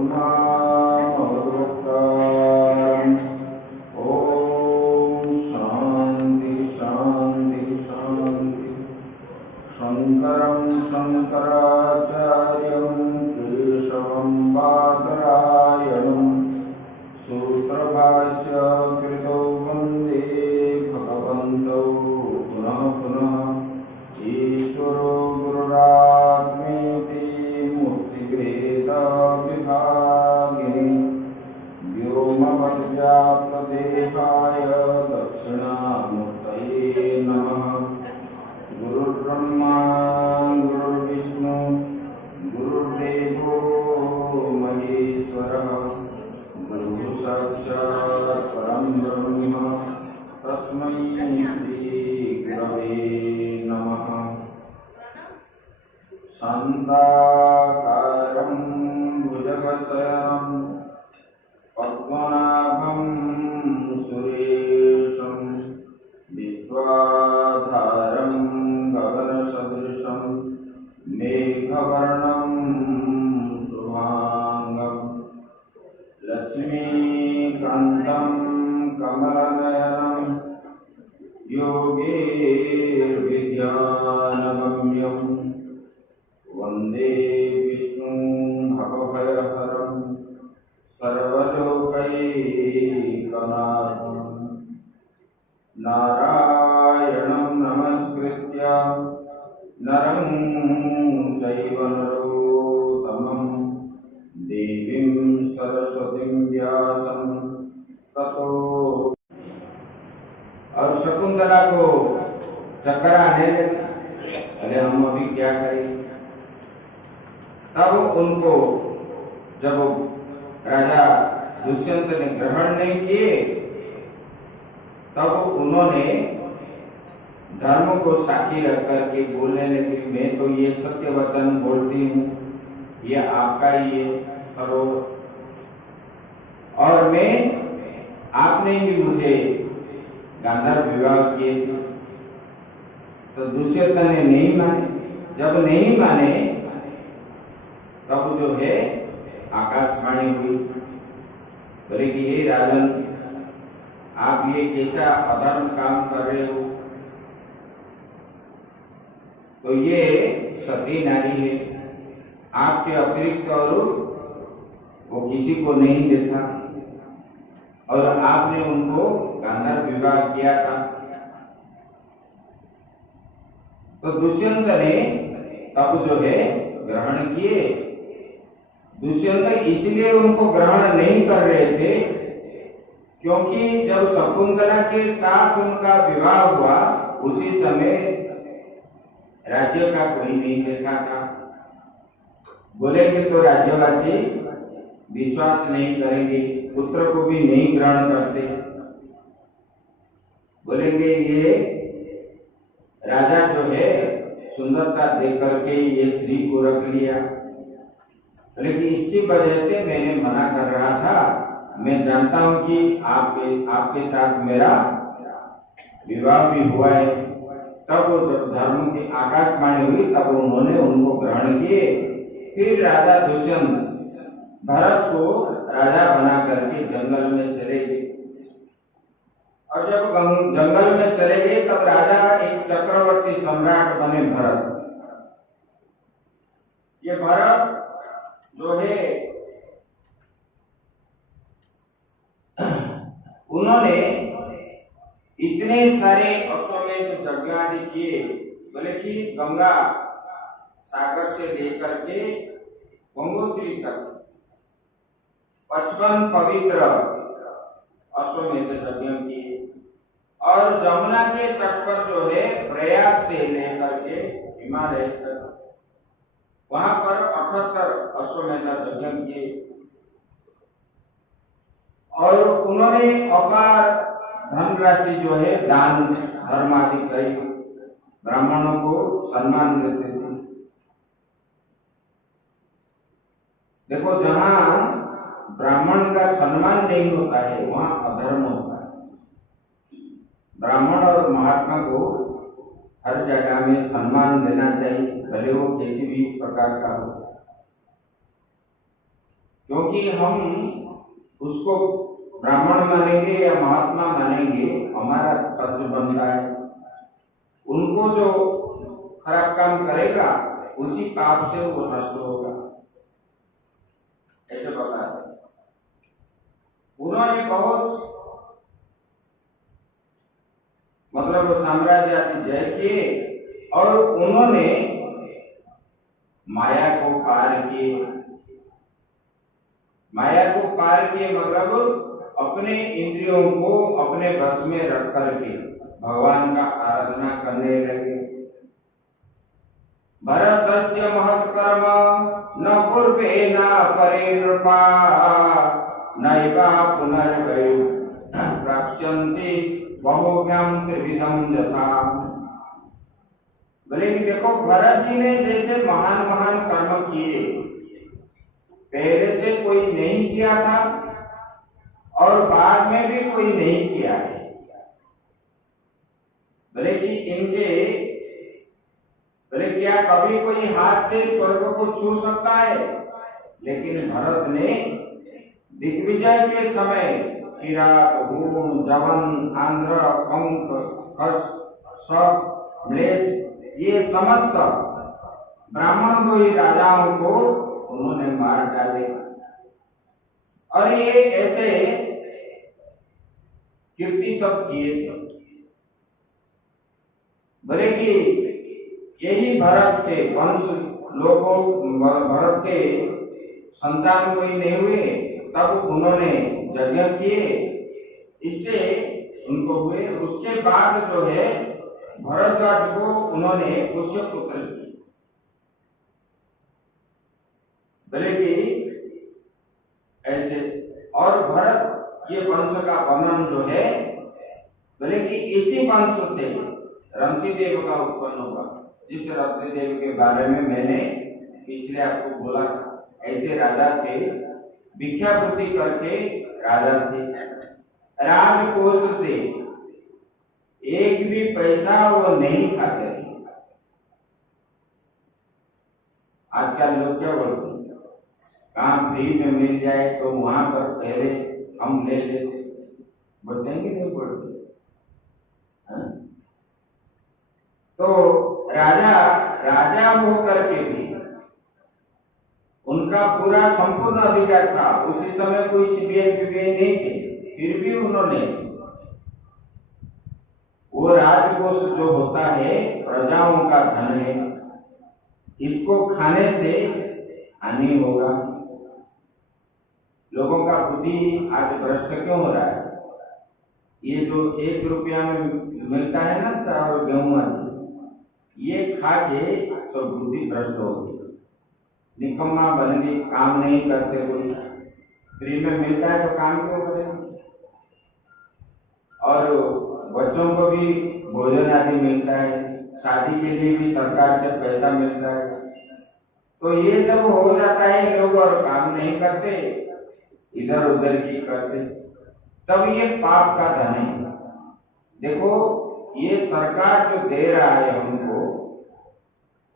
गुरुमामरुक्तारम्। ॐ शान्ति शान्ति शान्ति। शङ्करं शङ्कराचार्यं केशवं बादरायणं सूत्रभाष्य कृतौ वन्दे भगवन्तौ पुनः पुनः। ईश्वरो गुरुरात्मेति मूर्तिभेदविभागिने व्योमवद्व्याप्तदेहाय दक्षिणामूर्तये नमः। गुरुर्ब्रह्मा गुरुर्विष्णु गुरुर्देवो महेश्वरः। गुरुः साक्षात् परं ब्रह्म तस्मै श्री गुरवे नमः। शान्ताकारं भुजगशयनं पद्मनाभं सुरेशं विश्वाधारं गगनसदृशं मेघवर्णं शुभांगं लक्ष्मीकान्तं कमलनयनं योगीर्विद्यानगम्यं वन्दे विष्णुं भवभयहरं सर्वलोकैकनाथं। नारायणं नमस्कृत्य नरं चैव नरोत्तमं देवीं सरस्वतीं व्यासं ततो। और शकुंतला को चक्कर आने लगे। अरे हम अभी क्या करें? तब उनको जब राजा दुष्यंत ने ग्रहण नहीं किए तब उन्होंने धर्म को साक्षी रख करके बोलने लगे, मैं तो ये सत्य वचन बोलती हूँ, ये आपका ही है करो। और मैं आपने ही मुझे गांधार विवाह किए थे। तो दुष्यंत ने नहीं माने। जब नहीं माने तब जो है आकाशवाणी हुई, बोले कि हे राजन, आप ये कैसा अधर्म काम कर रहे हो? तो ये सती नारी है, आपके अतिरिक्त और वो किसी को नहीं देखा और आपने उनको गांधार विवाह किया था। तो दुष्यंत ने तब जो है ग्रहण किए। दुष्यंत इसलिए उनको ग्रहण नहीं कर रहे थे क्योंकि जब शकुंतला के साथ उनका विवाह हुआ उसी समय राज्य का कोई नहीं देखा था। बोलेंगे तो राज्यवासी विश्वास नहीं करेंगे, पुत्र को भी नहीं ग्रहण करते। बोलेंगे ये राजा जो है सुंदरता देख करके ये स्त्री को रख लिया, लेकिन इसकी वजह से मैंने मना कर रहा था। मैं जानता हूं कि आपके साथ मेरा विवाह भी हुआ है। तब जब धर्म की आकाशवाणी हुई तब उन्होंने उनको ग्रहण किए। फिर राजा दुष्यंत भरत को राजा बना करके जंगल में चले गए। और जब जंगल में चले गए तब राजा एक चक्रवर्ती सम्राट बने भरत। ये भरत जो है उन्होंने इतने सारे अश्वमेध यज्ञ आदि किए, बोले कि गंगा सागर से लेकर के गंगोत्री तक 55 पवित्र अश्वमेध यज्ञ किए। और जमुना के तट पर जो है प्रयाग से लेकर के हिमालय तक वहां पर 78 अश्वमेध यज्ञ किए। और उन्होंने अपार धनराशि जो है दान धर्म आदि कई ब्राह्मणों को सम्मान देते थे। देखो, जहां ब्राह्मण का सम्मान नहीं होता है वहां अधर्म होता है। ब्राह्मण और महात्मा को हर जगह में सम्मान देना चाहिए, भले वो किसी भी प्रकार का हो। क्योंकि हम उसको ब्राह्मण मानेंगे या महात्मा मानेंगे, हमारा फर्ज बनता है। उनको जो खराब काम करेगा उसी पाप से वो नष्ट होगा, ऐसे बताते हैं। उन्होंने बहुत मतलब साम्राज्य आदि जय किए और उन्होंने माया को पार किए। माया को पार किए मतलब अपने इंद्रियों को अपने बस में रख करके भगवान का आराधना करने लगे। भरतस्य महत् कर्म न पूर्वे न परे नृपा नैवा पुनर्वै प्राप्स्यन्ति बहुभ्याम त्रिविधम यथा। बोले कि देखो, भरत जी ने जैसे महान महान कर्म किए, पहले से कोई नहीं किया था और बाद में भी कोई नहीं किया है। बोले कि इनके बोले क्या कभी कोई हाथ से स्वर्ग को छू सकता है? लेकिन भरत ने दिग्विजय के समय किरात, हूण, जवन, आंध्र, पंक, कश, शक, म्लेच्छ, ये समस्त ब्राह्मण द्रोही राजाओं को उन्होंने मार डाले। और ये ऐसे कीर्ति सब किए थे। बोले कि यही भरत के वंश लोगों, भरत के संतान कोई नहीं हुए, तब उन्होंने यज्ञ किए, इससे उनको हुए। उसके बाद जो है भरद्वाज को उन्होंने पुष्य पुत्र किए। बोले कि ऐसे, और भरत ये वंश का वर्णन जो है, बोले कि इसी वंश से रंती देव का उत्पन्न हुआ, जिस रंती देव के बारे में मैंने पिछले आपको बोला था। ऐसे राजा थे, भिक्षावृत्ति करके राजा थे। राजकोष से एक भी पैसा वो नहीं खाते। आजकल लोग क्या बोलते हैं, कहाँ फ्री में मिल जाए तो वहां पर पहले हम ले लेते, बोलते हैं कि नहीं बोलते? तो राजा होकर के भी उनका पूरा संपूर्ण अधिकार था। उसी समय कोई सीबीआई नहीं थे, फिर भी उन्होंने वो राजकोष जो होता है प्रजाओं का धन है, इसको खाने से हानि होगा। लोगों का बुद्धि आज भ्रष्ट क्यों हो रहा है? ये जो 1 रुपया में मिलता है ना चावल, गेहूं आदि, ये खा के सब बुद्धि भ्रष्ट हो गई, निकम्मा बन गई, काम नहीं करते। कोई फ्री में मिलता है तो काम क्यों करेंगे? और बच्चों को भी भोजन आदि मिलता है, शादी के लिए भी सरकार से पैसा मिलता है। तो ये सब हो जाता है, लोग और काम नहीं करते, इधर उधर की करते, तब ये पाप का धन है। देखो, ये सरकार जो दे रहा है हमको,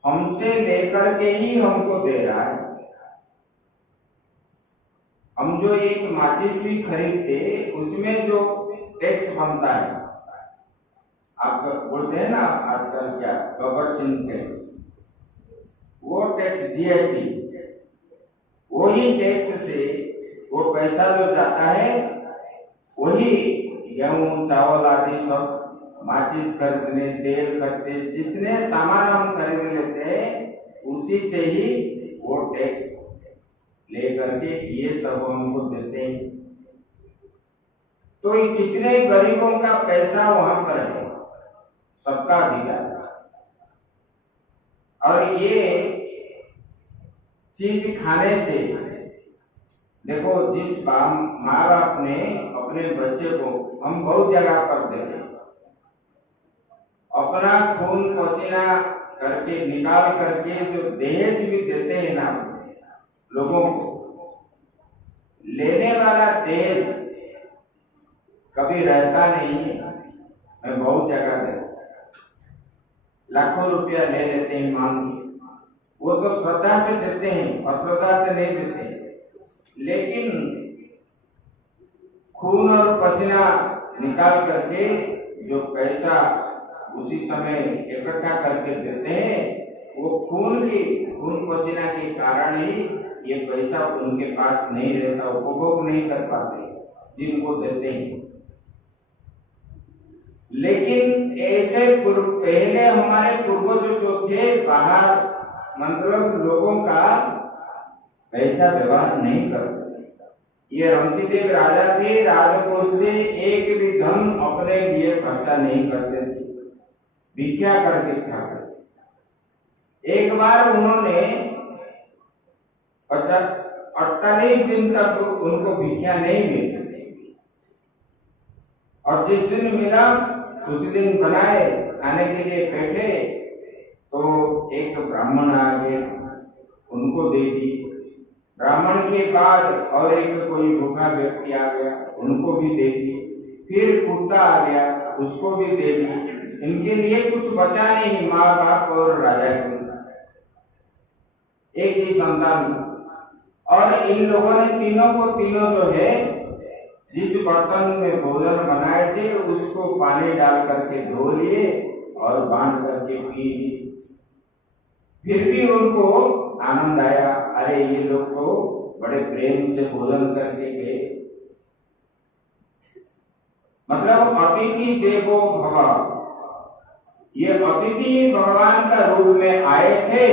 हमसे लेकर के ही हमको दे रहा है। हम जो एक माचिस भी खरीदते, उसमें जो टैक्स बनता है, आप बोलते हैं ना आजकल क्या, गवर्नमेंट टैक्स, वो टैक्स जीएसटी, वही टैक्स से वो पैसा जो जाता है, वही गेहूं चावल आदि सब, माचिस खरीदने, तेल खरीदने, जितने सामान हम खरीद लेते हैं, उसी से ही वो टैक्स लेकर के ये सब हमको देते हैं। तो ये कितने गरीबों का पैसा वहां पर है, सबका अधिकार। और ये चीज खाने से, देखो, जिस माँ बाप ने अपने बच्चे को, हम बहुत जगह पर देखे, अपना खून पसीना करके निकाल करके जो दहेज भी देते हैं ना लोगों को, लेने वाला दहेज कभी रहता नहीं है। मैं बहुत जगह देखा, लाखों रुपया ले लेते हैं मांग के, वो तो श्रद्धा से देते हैं, अश्रद्धा से नहीं देते हैं। लेकिन खून और पसीना निकाल करके जो पैसा उसी समय इकट्ठा करके देते हैं, वो खून पसीना के कारण ही ये पैसा उनके पास नहीं रहता, उपभोग नहीं कर पाते जिनको देते हैं। लेकिन ऐसे पहले हमारे पूर्वज जो थे बाहर, मतलब लोगों का पैसा व्यवहार नहीं करते। ये रंतिदेव राजा थे, राजकोष से एक भी धन अपने लिए खर्चा नहीं करते थे, भिक्षा करके खाते। एक बार उन्होंने 48 दिन तक उनको भिक्षा नहीं मिली, और जिस दिन मिला उसी दिन बनाए खाने के लिए बैठे तो एक ब्राह्मण आ गया, उनको दे दी। ब्राह्मण के बाद और एक कोई भूखा व्यक्ति आ गया, उनको भी दे दी। फिर कुत्ता आ गया, उसको भी दे दी। इनके लिए कुछ बचा नहीं, माँ बाप और राजा के एक ही संतान था। और इन लोगों ने तीनों जो है जिस बर्तन में भोजन बनाए थे उसको पानी डाल करके धो लिए और बांध करके पी लिए। फिर भी उनको आनंद आया, अरे ये लोग तो बड़े प्रेम से भोजन करके गए। मतलब अतिथि देवो भव, ये अतिथि भगवान का रूप में आए थे,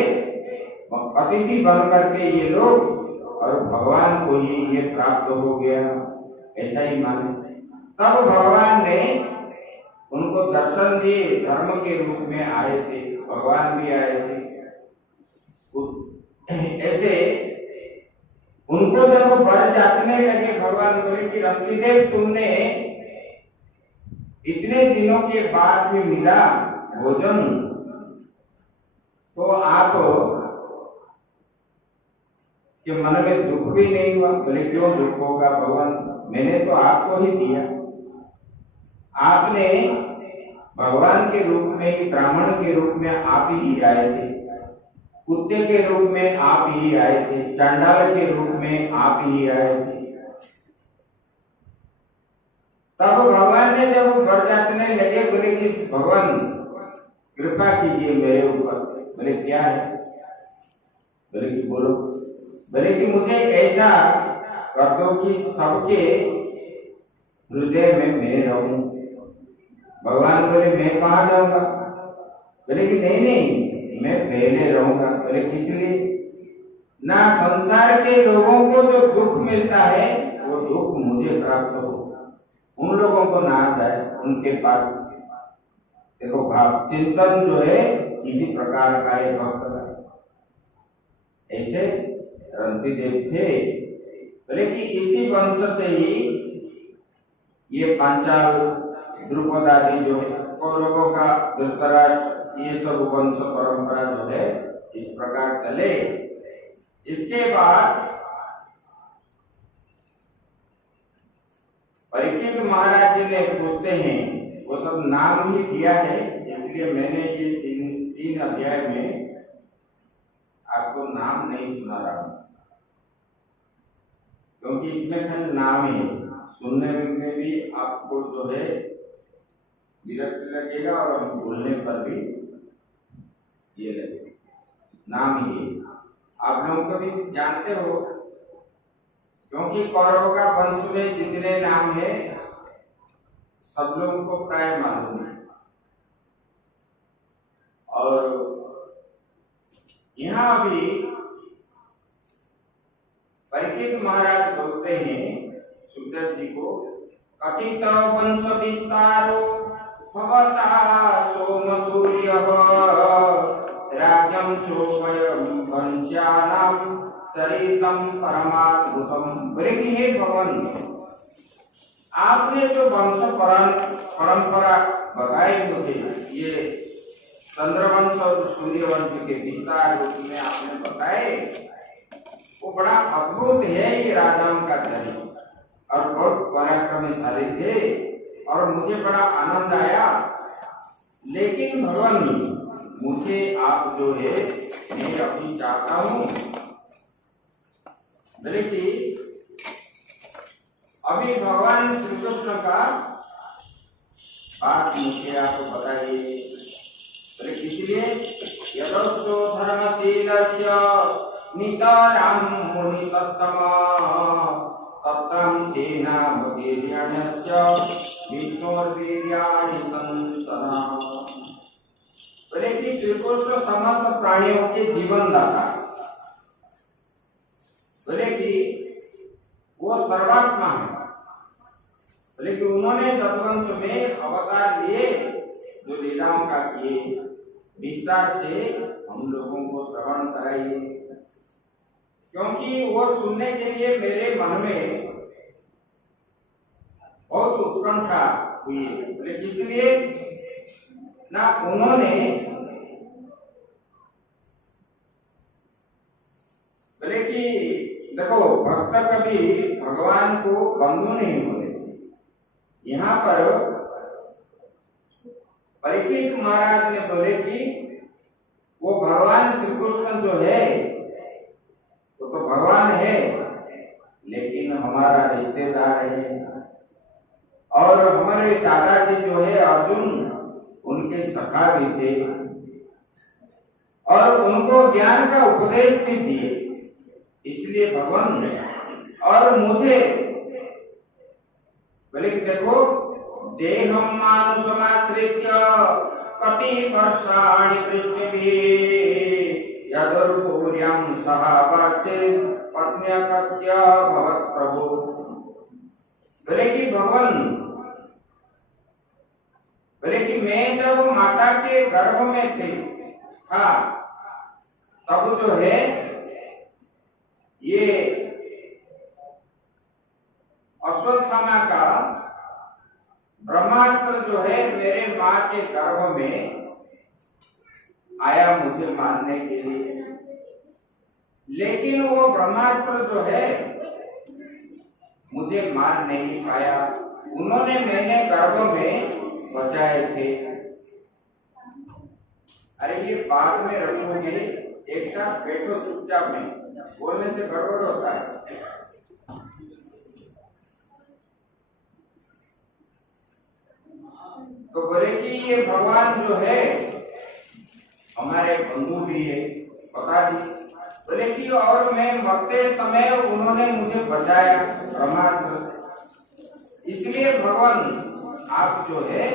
अतिथि बन करके ये लोग, और भगवान को ही ये प्राप्त हो गया, ऐसा ही माने। तब भगवान ने उनको दर्शन दिए, धर्म के रूप में आए थे, भगवान भी आए थे। ऐसे उनको जब वर जाचने लगे, भगवान बोले कि रंतिदेव तुमने इतने दिनों के बाद भी मिला भोजन, तो आप के मन में दुख भी नहीं हुआ? बोले क्यों दुख होगा भगवान, मैंने तो आपको ही दिया। आपने भगवान के रूप में, ब्राह्मण के रूप में आप ही आए थे, कुत्ते के रूप में आप ही आए थे, चांडाल के रूप में आप ही आए थे। तब भगवान ने जब वर जाचने लगे, बोले कि भगवान कृपा कीजिए मेरे ऊपर। बोले क्या है? बोले कि बोलो। बोले कि मुझे ऐसा कर दो कि सबके हृदय में मैं रहूं। भगवान बोले मैं कहाँ जाऊंगा? बोले कि नहीं मैं पहले रहूंगा। बोले किस लिए? ना संसार के लोगों को जो दुख मिलता है वो दुख मुझे प्राप्त हो, उन लोगों को ना जाए उनके पास। देखो भाव चिंतन जो है इसी प्रकार का है भक्त का। ऐसे रंतिदेव थे। बोले कि इसी वंश से ही ये पांचाल, द्रुपद आदि जो है, कौरवों का धृतराष्ट्र, ये सब वंश परंपरा जो है इस प्रकार चले। इसके बाद परीक्षित महाराज जी ने पूछते हैं, वो सब नाम ही दिया है, इसलिए मैंने ये तीन अध्याय में आपको नाम नहीं सुना रहा, क्योंकि इसमें खाली नाम है। सुनने में भी आपको जो है विरक्त लगेगा और हम बोलने पर भी ये लगेगा, नाम ही आप लोगों को भी जानते हो, क्योंकि कौरव का वंश में जितने नाम है सब लोगों को प्राय मालूम है। और यहाँ भी परीक्षित महाराज बोलते हैं सुखदेव जी को, कथित वंश विस्तारो भवता सोम सूर्य राज्यम चोभयम वंश्यानाम चरितम परमाद्भुतम। हे भगवान, आपने जो वंश परंपरा बताई मुझे, ये चंद्रवंश और सूर्यवंश के विस्तार रूप में आपने बताए, वो बड़ा अद्भुत है। ये राजाओं का चरित्र और बहुत पराक्रमशाली थे और मुझे बड़ा आनंद आया। लेकिन भगवान, मुझे आप जो है मैं अभी चाहता हूं, बोले कि अभी भगवान श्री कृष्ण का बात मुझे आपको बताइए। बोले किसलिए? यदोस्तो धर्मशीलस्य नितरां मुनि सत्तम तत्रं सेनापतिर्यणस्य विष्णुर्वीर्याणि संसना। बोले कि श्री कृष्ण समस्त प्राणियों के जीवन दाता। बोले कि वो सर्वात्मा है। बोले कि उन्होंने जदुवंश में अवतार लिए, जो लीलाओं का किए, विस्तार से हम लोगों को श्रवण कराइए, क्योंकि वो सुनने के लिए मेरे मन में बहुत उत्कंठा हुई है। बोले किसलिए? ना उन्होंने बोले कि देखो, भक्त कभी भगवान को बंधु नहीं बोले। यहाँ पर परीक्षित महाराज ने बोले कि वो भगवान श्री कृष्ण जो है वो तो भगवान है, लेकिन हमारा रिश्तेदार है, और हमारे दादाजी जो है अर्जुन, उनके सखा भी थे, और उनको ज्ञान का उपदेश भी दिए। इसलिए भगवान और मुझे बोले कि देखो, देहम मानुषमाश्रित्य कति वर्षाणि पृष्ठभिः यदुर्भूर्यं सह वाचे पत्न्यकत्य भवत् प्रभु। बोले कि भगवान, बोले कि मैं जब माता के गर्भ में थे तब जो है ये अश्वत्थामा का ब्रह्मास्त्र जो है मेरे माँ के गर्भ में आया मुझे मारने के लिए, लेकिन वो ब्रह्मास्त्र जो है मुझे मार नहीं पाया। उन्होंने मैंने गर्भ में बचाए थे। अरे ये बाद में रखोगे, एक साथ बैठो चुपचाप में, बोलने से गड़बड़ होता है। तो बोले कि ये भगवान जो है हमारे बंधु भी है, बता दी। बोले कि और मैं मरते समय उन्होंने मुझे बचाया ब्रह्मास्त्र से, इसलिए भगवान आप जो है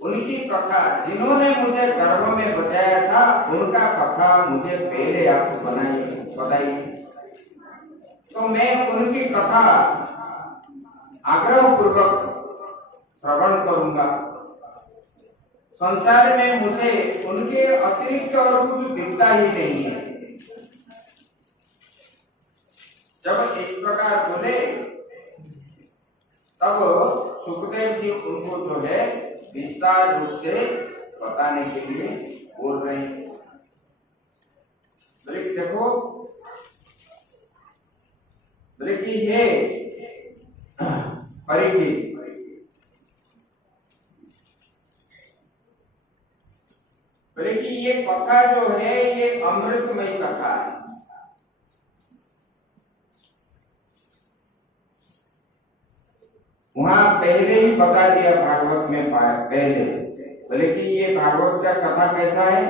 उनकी कथा, जिन्होंने मुझे गर्भ में बचाया था, उनका कथा मुझे पहले आप बताइए, तो मैं उनकी कथा आग्रह पूर्वक श्रवण करूंगा। संसार में मुझे उनके अतिरिक्त और कुछ दिखता ही नहीं है। जब इस प्रकार बोले तब सुखदेव जी उनको जो है विस्तार रूप से बताने के लिए बोल रहे हैं। बोले कि देखो, बोले कि हे परीक्षित, बोले कि ये कथा जो है ये अमृतमयी कथा है। वहां पहले ही बता दिया भागवत में पहले। बोले कि ये भागवत का कथा कैसा है?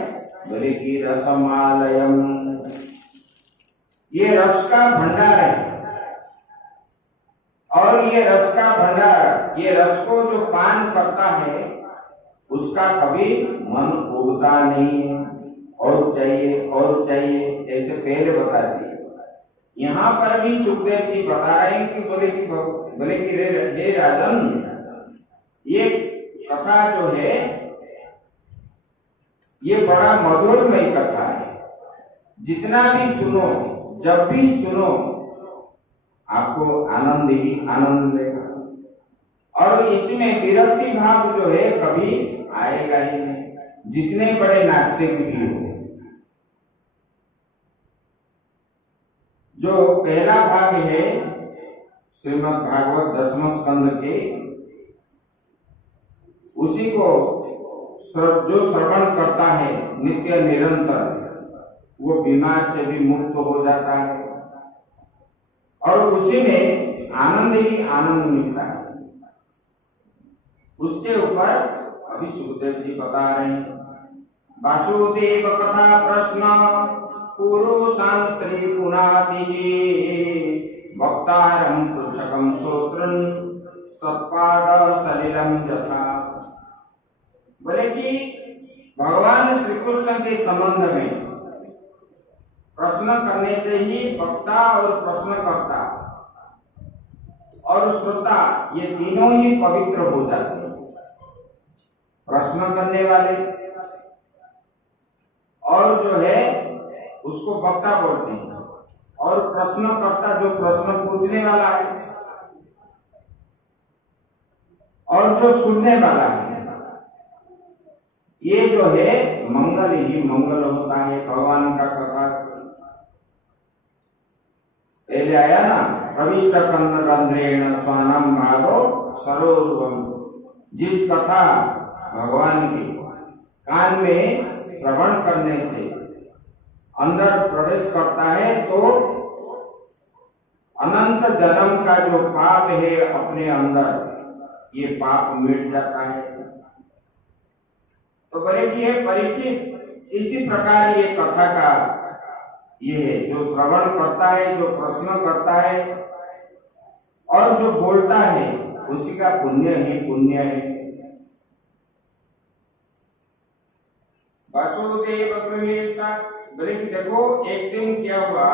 बोले कि रसमालयम, ये रस का भंडार है, और ये रस का भंडार, ये रस को जो पान करता है उसका कभी मन उबता नहीं है, और चाहिए ऐसे पहले बता दिए। यहाँ पर भी सुखदेव जी बता रहे हैं कि बोले कि हे राजन, ये कथा जो है ये बड़ा मधुरमय कथा है। जितना भी सुनो, जब भी सुनो, आपको आनंद ही आनंद देगा, और इसमें विरक्ति भाव जो है कभी आएगा ही नहीं, जितने बड़े नास्तिक भी हो। जो पहला भाग है श्रीमद् भागवत 10वें स्कंद के, उसी को जो श्रवण करता है नित्य निरंतर, वो बीमार से भी मुक्त हो जाता है, और उसी में आनंद ही आनंद मिलता है। उसके ऊपर अभी सुखदेव जी बता रहे हैं, वासुदेव कथा प्रश्न पुरुषां स्त्री पुनाति वक्तारं पृच्छकं श्रोत्रं तत्पाद सलिलं यथा। बोले कि भगवान श्री कृष्ण के संबंध में प्रश्न करने से ही वक्ता और प्रश्नकर्ता और श्रोता ये तीनों ही पवित्र हो जाते हैं। प्रश्न करने वाले और जो है उसको वक्ता बोलते हैं, और प्रश्नकर्ता जो प्रश्न पूछने वाला है और जो सुनने वाला है, ये जो है मंगल ही मंगल होता है भगवान का कथा। पहले आया ना, प्रविष्ट कर्ण रंध्रेण स्वानम भावो सरोरुवम। जिस कथा भगवान के कान में श्रवण करने से अंदर प्रवेश करता है तो अनंत जन्म का जो पाप है अपने अंदर, ये पाप मिट जाता है। तो बड़े जी है परीक्षित, इसी प्रकार ये कथा का ये है, जो श्रवण करता है, जो प्रश्न करता है और जो बोलता है, उसी का पुण्य ही पुण्य है। वासुदेव गृहे साथ देखो, एक दिन क्या हुआ,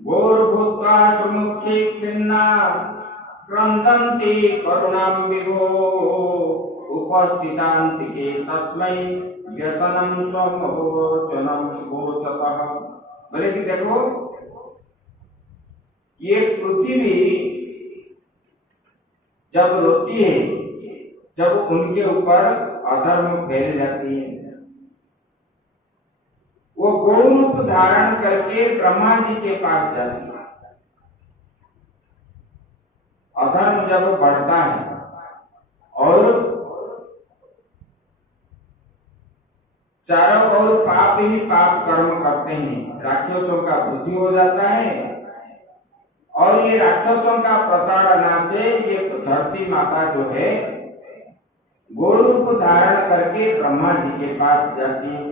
घोर भूत्वा सुमुखे खिन्ना क्रंदन्ति करुणां विभो उपस्थितान्तिके तस्मै व्यसनं स्वमोचनं गोचतः। बोले कि देखो, ये पृथ्वी जब रोती है, जब उनके ऊपर अधर्म फैल जाती है, वो गौ रूप धारण करके ब्रह्मा जी के पास जाती है। अधर्म जब बढ़ता है और चारों ओर पाप ही पाप कर्म करते हैं, राक्षसों का बुद्धि हो जाता है, और ये राक्षसों का प्रताड़ना से ये धरती माता जो है गौ रूप धारण करके ब्रह्मा जी के पास जाती है,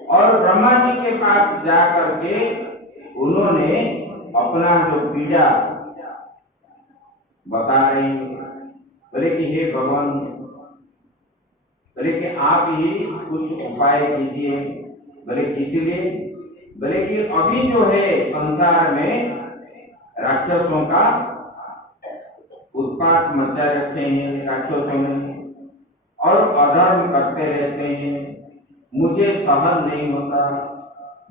और ब्रह्मा जी के पास जा करके उन्होंने अपना जो पीड़ा बता रहे हैं। बोले कि हे भगवान, बोले कि आप ही कुछ उपाय कीजिए। बोले किसी लिए? बोले कि अभी जो है संसार में राक्षसों का उत्पात मचा रखे हैं, राक्षसों ने, और अधर्म करते रहते हैं, मुझे सहन नहीं होता,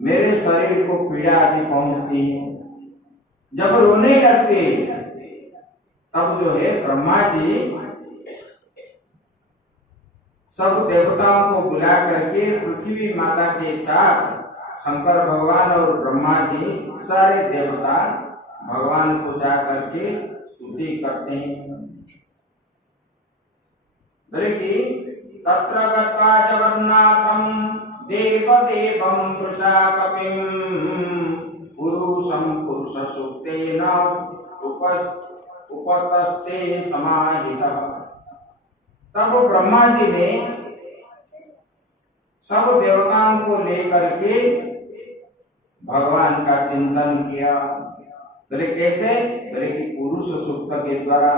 मेरे शरीर को पीड़ा आदि पहुंचती है। जब रोने लगते तब जो है ब्रह्मा जी सब देवताओं को बुला करके पृथ्वी माता के साथ शंकर भगवान और ब्रह्मा जी सारे देवता भगवान को जा करके स्तुति करते हैं। तत्र गत्वा जगन्नाथं देवदेवं वृषाकपिं पुरुषं पुरुषसूक्तेन उपतस्ते समाहितः। तब ब्रह्मा जी ने सब देवताओं को लेकर के भगवान का चिंतन किया। बोले कैसे? बोले कि पुरुष सूक्त के द्वारा।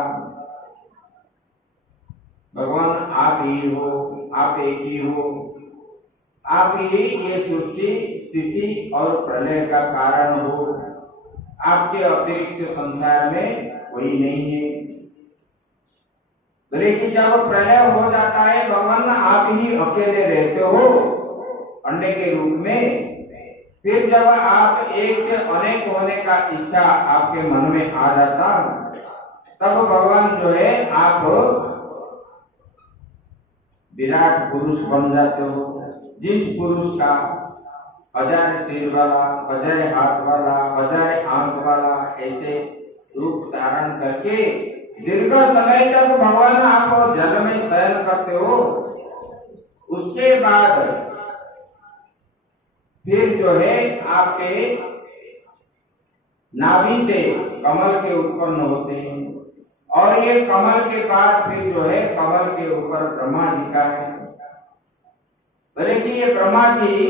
भगवान आप ही हो, आप एक ही हो, आप ही ये सृष्टि स्थिति और प्रलय का कारण हो, आपके अतिरिक्त संसार में कोई नहीं है। लेकिन जब प्रलय हो जाता है भगवान आप ही अकेले रहते हो अंडे के रूप में, फिर जब आप एक से अनेक होने का इच्छा आपके मन में आ जाता, तब भगवान जो है आप विराट पुरुष बन जाते हो। जिस पुरुष का 1000 सिर वाला, 1000 हाथ वाला, 1000 आंख वाला ऐसे रूप धारण करके दीर्घ समय तक भगवान आप जल में शयन करते हो, उसके बाद फिर जो है आपके नाभि से कमल के उत्पन्न होते हैं, और ये कमल के बाद फिर जो है कमल के ऊपर ब्रह्मा जी का है। बोले कि ये ब्रह्मा जी,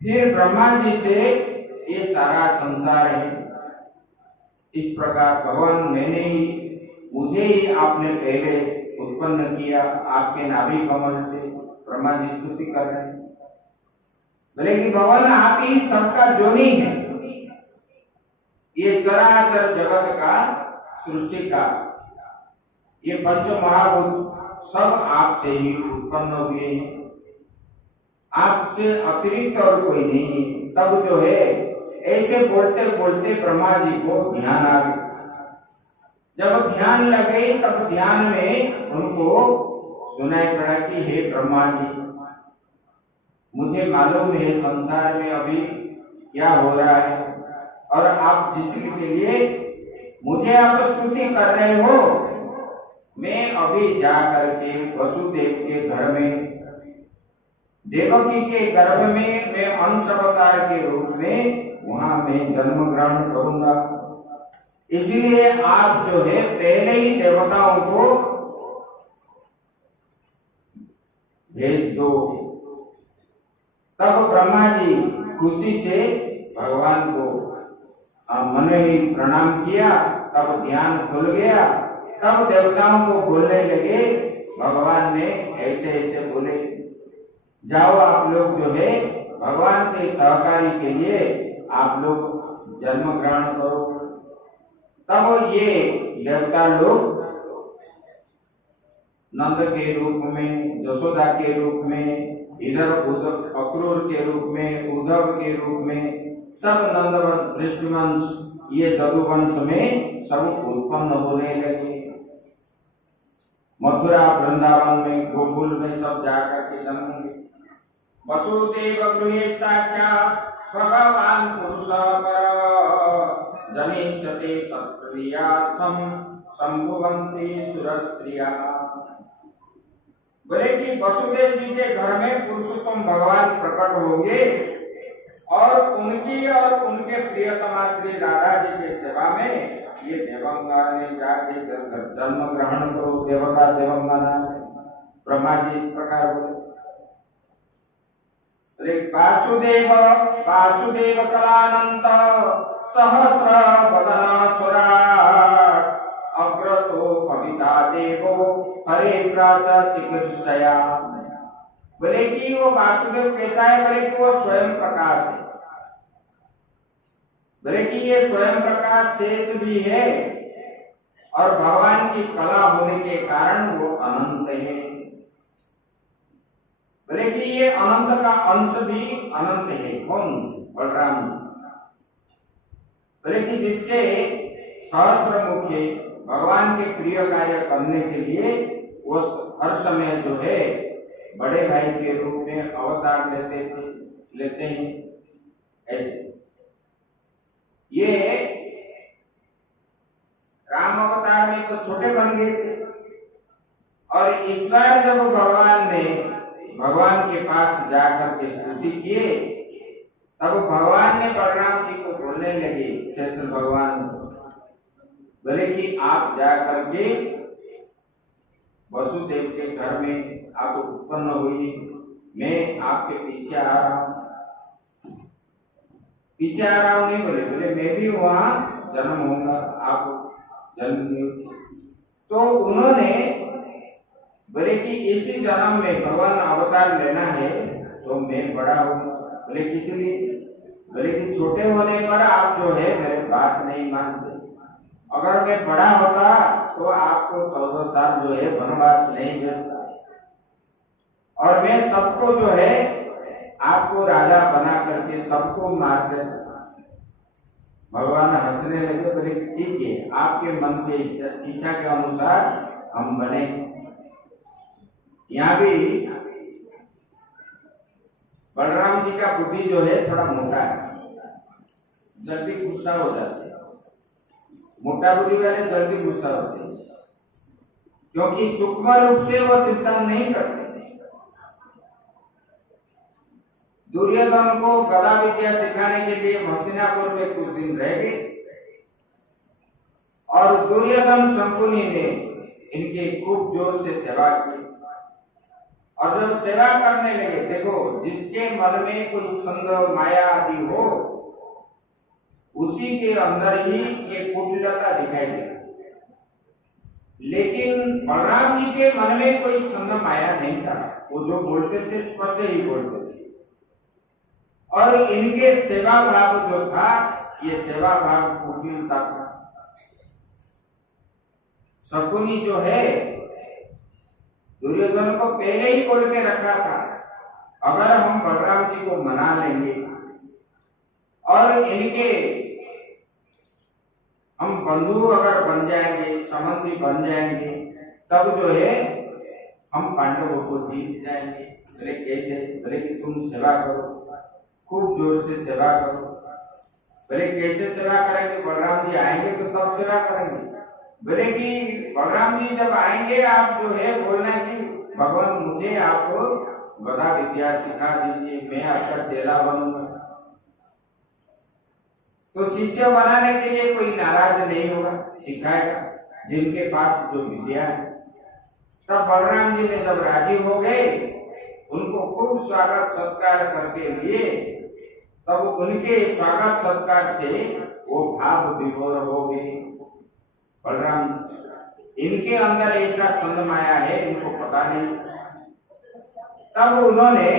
फिर ब्रह्मा जी से ये सारा संसार है। इस प्रकार भगवान मुझे ही आपने पहले उत्पन्न किया, आपके नाभि कमल से। ब्रह्मा जी स्तुति कर रहे हैं। बोले कि भगवान आप ही सबका जोनी है, ये चराचर जगत का सृष्टि का, ये पंच महाभूत सब आपसे ही उत्पन्न हुए हैं, आपसे अतिरिक्त और कोई नहीं। तब जो है ऐसे बोलते बोलते ब्रह्मा जी को ध्यान आ गया। जब ध्यान लगे तब ध्यान में उनको सुनाई पड़ा कि हे ब्रह्मा जी, मुझे मालूम है संसार में अभी क्या हो रहा है, और आप जिसके लिए मुझे आप स्तुति कर रहे हो, मैं अभी जा करके वसुदेव के घर में, देवकी के गर्भ में मैं अंश अवतार के रूप में वहां मैं जन्म ग्रहण करूंगा। इसलिए आप जो है पहले ही देवताओं को भेज दो। तब ब्रह्मा जी खुशी से भगवान को मन में ही प्रणाम किया। तब ध्यान खुल गया। तब देवताओं को बोलने लगे, भगवान ने ऐसे ऐसे बोले, जाओ आप लोग जो है भगवान के सहकारी के लिए आप लोग जन्म ग्रहण करो। तब ये देवता लोग नंद के रूप में, जसोदा के रूप में, इधर अक्रूर के रूप में, उद्धव के रूप में, सब नंदवंश, वृषवंश, ये जदुवंश में सब उत्पन्न होने लगे। मथुरा वृंदावन में, गोकुल में सब जाकर के जन्म हुए। वसुदेव गृहे साक्षात् भगवान पुरुष पर जनिष्यते तत्प्रियार्थम संभुवन्ति सुरस्त्रिया। बोले कि वसुदेव जी के घर में पुरुषोत्तम भगवान प्रकट होंगे, और उनकी और उनके प्रियतमा श्री राधा जी के सेवा में ये देवंगा ने जाके जन्म ग्रहण करो। देवता देवंगना, ब्रह्मा जी इस प्रकार बोले। वासुदेव वासुदेव कलानंत सहस्र बदन सुरा अग्रतो भविता देवो हरे प्राच चिकित्सया। बोले कि वो वासुदेव कैसा है? बोले कि वो स्वयं प्रकाश है। बोले कि ये स्वयं प्रकाश शेष भी है, और भगवान की कला होने के कारण वो अनंत है। बोले कि ये अनंत का अंश भी अनंत है। कौन? बलराम जी। बोले कि जिसके सहस्त्र मुख भगवान के प्रिय कार्य करने के लिए वो हर समय जो है बड़े भाई के रूप में अवतार लेते हैं। ऐसे ये राम अवतार में तो छोटे बन गए थे, और इस बार जब भगवान ने भगवान के पास जाकर के स्तुति किए, तब भगवान ने बलराम जी को बोलने लगे, शेष भगवान बोले कि आप जाकर के वसुदेव के घर में आप उत्पन्न हुई, मैं आपके पीछे आ रहा हूं। पीछे आ रहा हूं नहीं बोले, बोले मैं भी वहां जन्म होगा, आप जन्म। तो उन्होंने बोले कि इसी जन्म में भगवान अवतार लेना है तो मैं बड़ा हूँ। बोले किसी लिए? बोले कि छोटे होने पर आप जो है मेरी बात नहीं मानते। अगर मैं बड़ा होता तो आपको 14 साल जो है वनवास नहीं भेजता, और मैं सबको जो है आपको राजा बना करके सबको मार देता। भगवान हंसने लगे। बोले ठीक है, आपके मन के इच्छा के अनुसार हम बने। यहाँ भी बलराम जी का बुद्धि जो है थोड़ा मोटा है, जल्दी गुस्सा हो जाते हैं। मोटा बुद्धि वाले जल्दी गुस्सा होते हैं, क्योंकि सूक्ष्म रूप से वो चिंतन नहीं करते। दुर्योधन को गदा विद्या सिखाने के लिए हस्तिनापुर में कुछ दिन रह गए और दुर्योधन शकुनी ने इनकी खूब जोर से सेवा की। और जब सेवा करने लगे, देखो जिसके मन में कोई छंद माया आदि हो उसी के अंदर ही ये कुटिलता दिखाई देगी। लेकिन बलराम जी के मन में कोई छंद माया नहीं था, वो जो बोलते थे स्पष्ट ही बोलते थे। और इनके सेवा भाव जो था, ये सेवा भाव कुटिलता था। शकुनी जो है दुर्योधन को पहले ही बोल के रखा था, अगर हम बलराम जी को मना लेंगे और इनके हम बंधु अगर बन जाएंगे, संबंधी बन जाएंगे, तब जो है हम पांडवों को जीत जाएंगे। बोले कैसे? बोले कि तुम सेवा करो, खूब जोर से सेवा करो। बोले कैसे सेवा करेंगे? बलराम जी आएंगे तो तब सेवा करेंगे। बोले कि बलराम जी जब आएंगे आप जो है बोलना कि भगवान मुझे आप गदा विद्या सिखा दीजिए, मैं आपका चेला बनूंगा। तो शिष्य बनाने के लिए कोई नाराज नहीं होगा, सिखाएगा जिनके पास जो विद्या है। तब बलराम जी ने जब राजी हो गए, उनको खूब स्वागत सत्कार करके लिए, तब उनके स्वागत सत्कार से वो भाव विभोर हो गए। बलराम इनके अंदर ऐसा छंद माया है, इनको पता नहीं। तब उन्होंने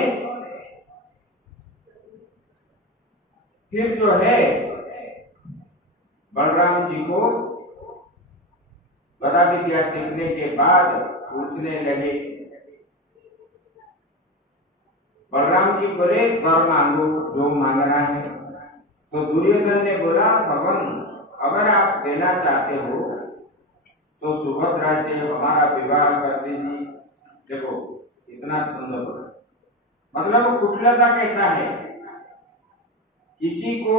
फिर जो है बलराम जी को गदा विद्या सीखने के बाद पूछने लगे। बलराम जी बोले वर मांगो, जो मांगना है। तो दुर्योधन ने बोला भगवान अगर आप देना चाहते हो तो सुभद्रा से हमारा विवाह कर दीजिए। देखो इतना छंद, मतलब कुटिलता कैसा है, किसी को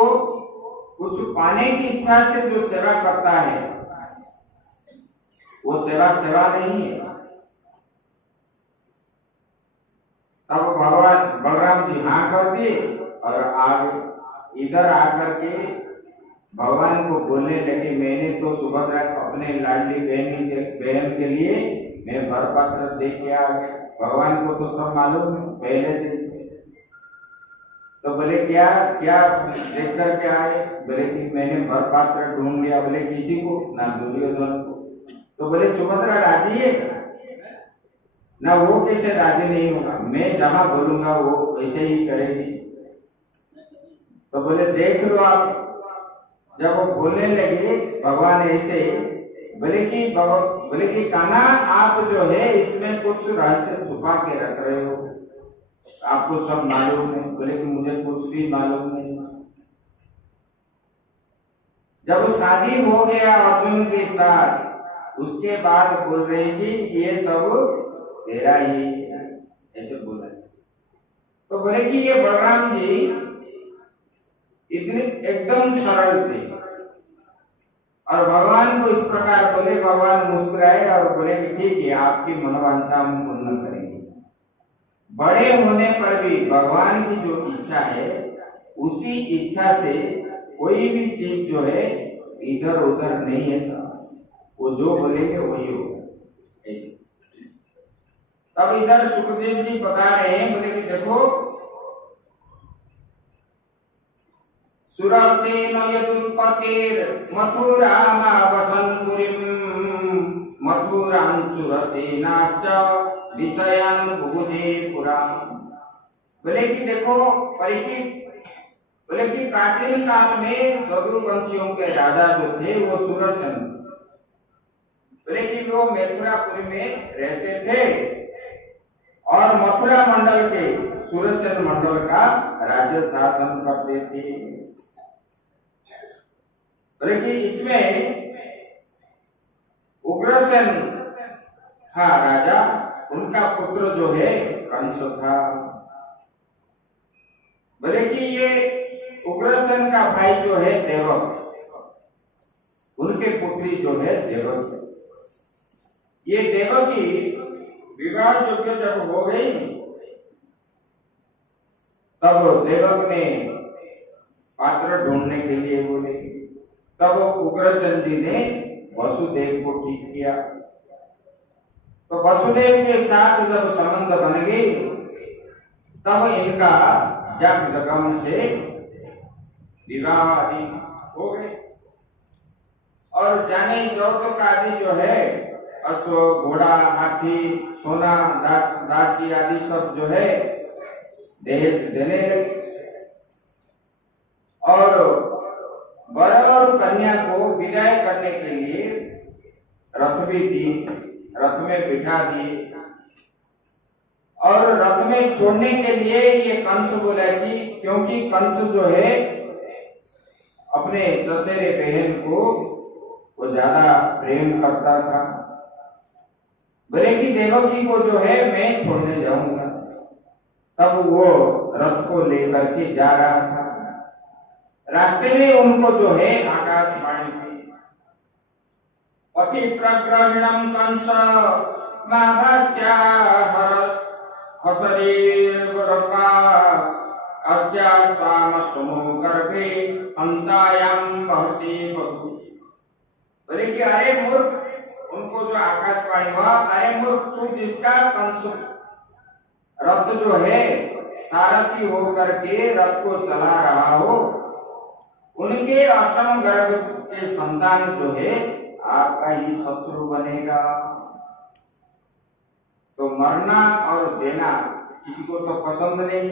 कुछ पाने की इच्छा से जो सेवा करता है वो सेवा नहीं है। तब भगवान बलराम जी हाँ कर दिए और आगे इधर आकर के भगवान को बोलने लगे, मैंने तो सुभद्रा अपने लाडली बहन के लिए मैं वर पात्र दे के आ गया। भगवान को तो सब मालूम है पहले से। तो बोले क्या क्या देख कर के आए? बोले कि मैंने वर पात्र ढूंढ लिया। बोले किसी को? ना दुर्योधन को। तो बोले सुभद्रा राजी है ना? वो कैसे राजी नहीं होगा? मैं जहां बोलूंगा वो ऐसे ही करेगी। तो बोले देख लो आप। जब वो बोलने लगे भगवान ऐसे, बोले कि कान्हा आप जो है इसमें कुछ रहस्य छुपा के रख रहे हो, आपको सब मालूम है। बोले कि मुझे कुछ भी मालूम नहीं। जब शादी हो गया अर्जुन के साथ, उसके बाद बोल रहे कि ये सब तेरा ही, ऐसे बोल रहे। तो बोले कि ये बलराम जी इतने एकदम सरल थे और भगवान को इस प्रकार बोले। भगवान मुस्कुराए और बोले कि ठीक है, आपकी मनोवांछा हम पूर्ण करेंगे। बड़े होने पर भी भगवान की जो इच्छा है उसी इच्छा से कोई भी चीज जो है इधर उधर नहीं है, वो जो बोलेंगे वही होगा ऐसे। तब इधर सुखदेव जी बता रहे हैं, बोले कि देखो सुरसेन यदुत्पतेर मथुरामावसन्पुरीं मथुरांचुरसेनाश्च विषयान् बुभुजे पुराम्। बोले कि देखो परीक्षित, बोले कि प्राचीन काल में जदुवंशियों के राजा जो थे वो सुरसेन, बोले कि वो मथुरापुरी में रहते थे और मथुरा मंडल के सुरसेन मंडल का राज्य शासन करते थे। बोले कि इसमें उग्रसेन था राजा, उनका पुत्र जो है कंस था। बोले कि ये उग्रसेन का भाई जो है देवक, उनके पुत्री जो है देवकी। ये देवकी विवाह योग्य जब हो गई तब देवक ने पात्र ढूंढने के लिए बोले। तब उग्रसेन जी ने वसुदेव को ठीक किया। तो वसुदेव के साथ जब संबंध बन गए तब इनका जगदगम से विवाह आदि हो गए। और जाने चौथ का आदि जो है अश्व घोड़ा हाथी सोना दासी आदि सब जो है दहेज देने लगे। और वर और कन्या को विदाई करने के लिए रथ भी दी, रथ में बिठा दिए। और रथ में छोड़ने के लिए ये कंस बोला कि क्योंकि कंस जो है अपने चचेरे बहन को वो ज्यादा प्रेम करता था, बोले कि देवकी को जो है मैं छोड़ने जाऊंगा। तब वो रथ को लेकर के जा रहा था। रास्ते में उनको जो है आकाशवाणी की, अति प्रग्रहणम कंस माभस्या हसरीर्वरपा अस्यास्तामष्टमो गर्भे अंतायाम बहसी बहु। बोले कि अरे मूर्ख, उनको जो आकाशवाणी हुआ, अरे मूर्ख तू जिसका कंस रथ जो है सारथी होकर के रथ को चला रहा हो, उनके अष्टम गर्भ के संतान जो है आपका ही शत्रु बनेगा। तो मरना और देना किसी को तो पसंद नहीं।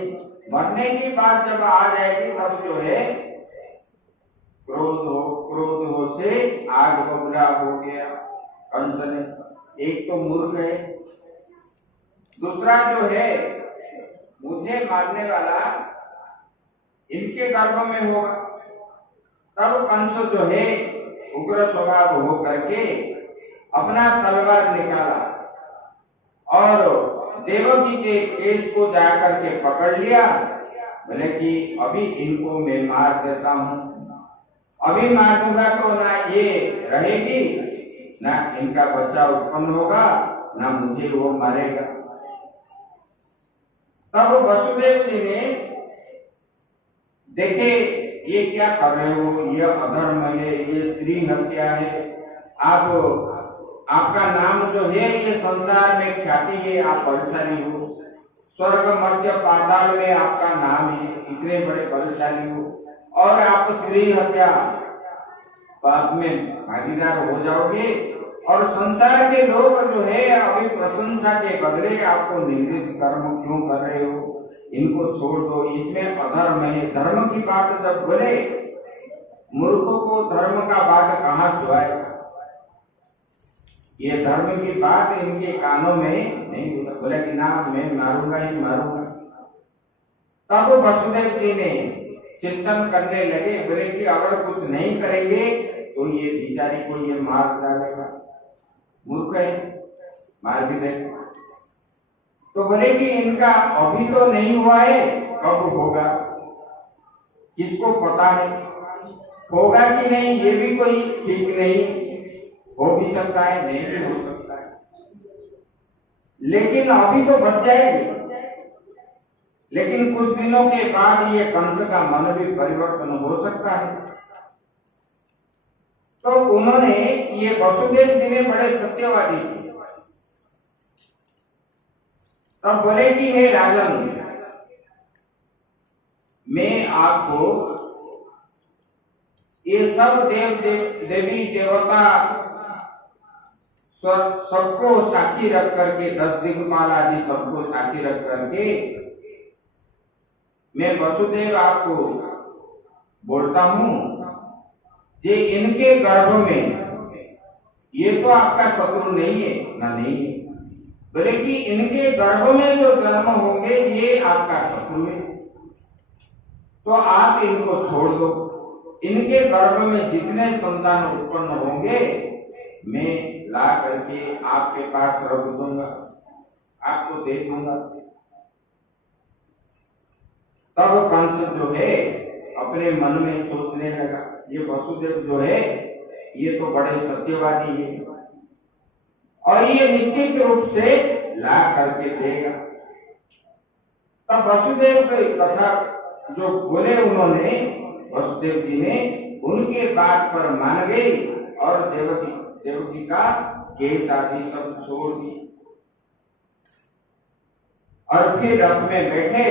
मरने की बात जब आ जाएगी तब जो है क्रोध हो से आग बबूला हो गया कंस ने। एक तो मूर्ख है, दूसरा जो है मुझे मारने वाला इनके गर्भ में होगा। तब कंस जो है उग्र स्वभाव हो करके अपना तलवार निकाला और देवकी के केस को जाकर के पकड़ लिया। बोले कि अभी इनको मैं मार देता हूं, अभी मार दूंगा तो ना ये रहेगी, ना इनका बच्चा उत्पन्न होगा, ना मुझे वो मारेगा। तब वसुदेव जी ने देखे ये क्या कर रहे हो, ये अधर्म है, ये स्त्री हत्या है। आपका नाम जो है ये संसार में ख्याति है, आप बलशाली हो, स्वर्ग मध्य पाताल में आपका नाम है, इतने बड़े बलशाली हो, और आप स्त्री हत्या पाप में भागीदार हो जाओगे। और संसार के लोग जो है अभी प्रशंसा के बदले आपको निंदित कर्म क्यों कर रहे हो, इनको छोड़ दो, इसमें अधर्म है। धर्म की बात जब बोले, मूर्खों को धर्म का बात कहां से आएगा, ये धर्म की बात इनके कानों में नहीं होता। बोला कि ना मैं मारूंगा ही मारूंगा। तब वसुदेव जी ने चिंतन करने लगे, बोले कि अगर कुछ नहीं करेंगे तो ये बिचारी को ये मार डालेगा, मूर्ख है, मार भी देगा। तो बोले कि इनका अभी तो नहीं हुआ है, कब होगा किसको पता है, होगा कि नहीं ये भी कोई ठीक नहीं, हो भी सकता है नहीं भी हो सकता है, लेकिन अभी तो बच जाएगी। लेकिन कुछ दिनों के बाद ये कंस का मन भी परिवर्तन हो सकता है। तो उन्होंने, ये वसुदेव जी ने बड़े सत्यवादी थे, तब बोले कि हे राजन, मैं आपको ये सब देवी देवता सबको साथी रख करके, 10 दिक्पाल आदि सबको साथी रख करके मैं वसुदेव आपको बोलता हूं, ये इनके गर्भ में ये तो आपका शत्रु नहीं है, ना नहीं है, बोले कि इनके गर्भ में जो जन्म होंगे ये आपका शत्रु है। तो आप इनको छोड़ दो, इनके गर्भ में जितने संतान उत्पन्न होंगे मैं ला करके आपके पास रख दूंगा, आपको दे दूंगा। तब कंस जो है अपने मन में सोचने लगा, ये वसुदेव जो है ये तो बड़े सत्यवादी है और ये निश्चित रूप से ला करके देगा। तब वसुदेव की कथा जो बोले उन्होंने, वसुदेव जी ने उनके बात पर मान गए और देवकी का केस आदि सब छोड़ दी और फिर रथ में बैठे,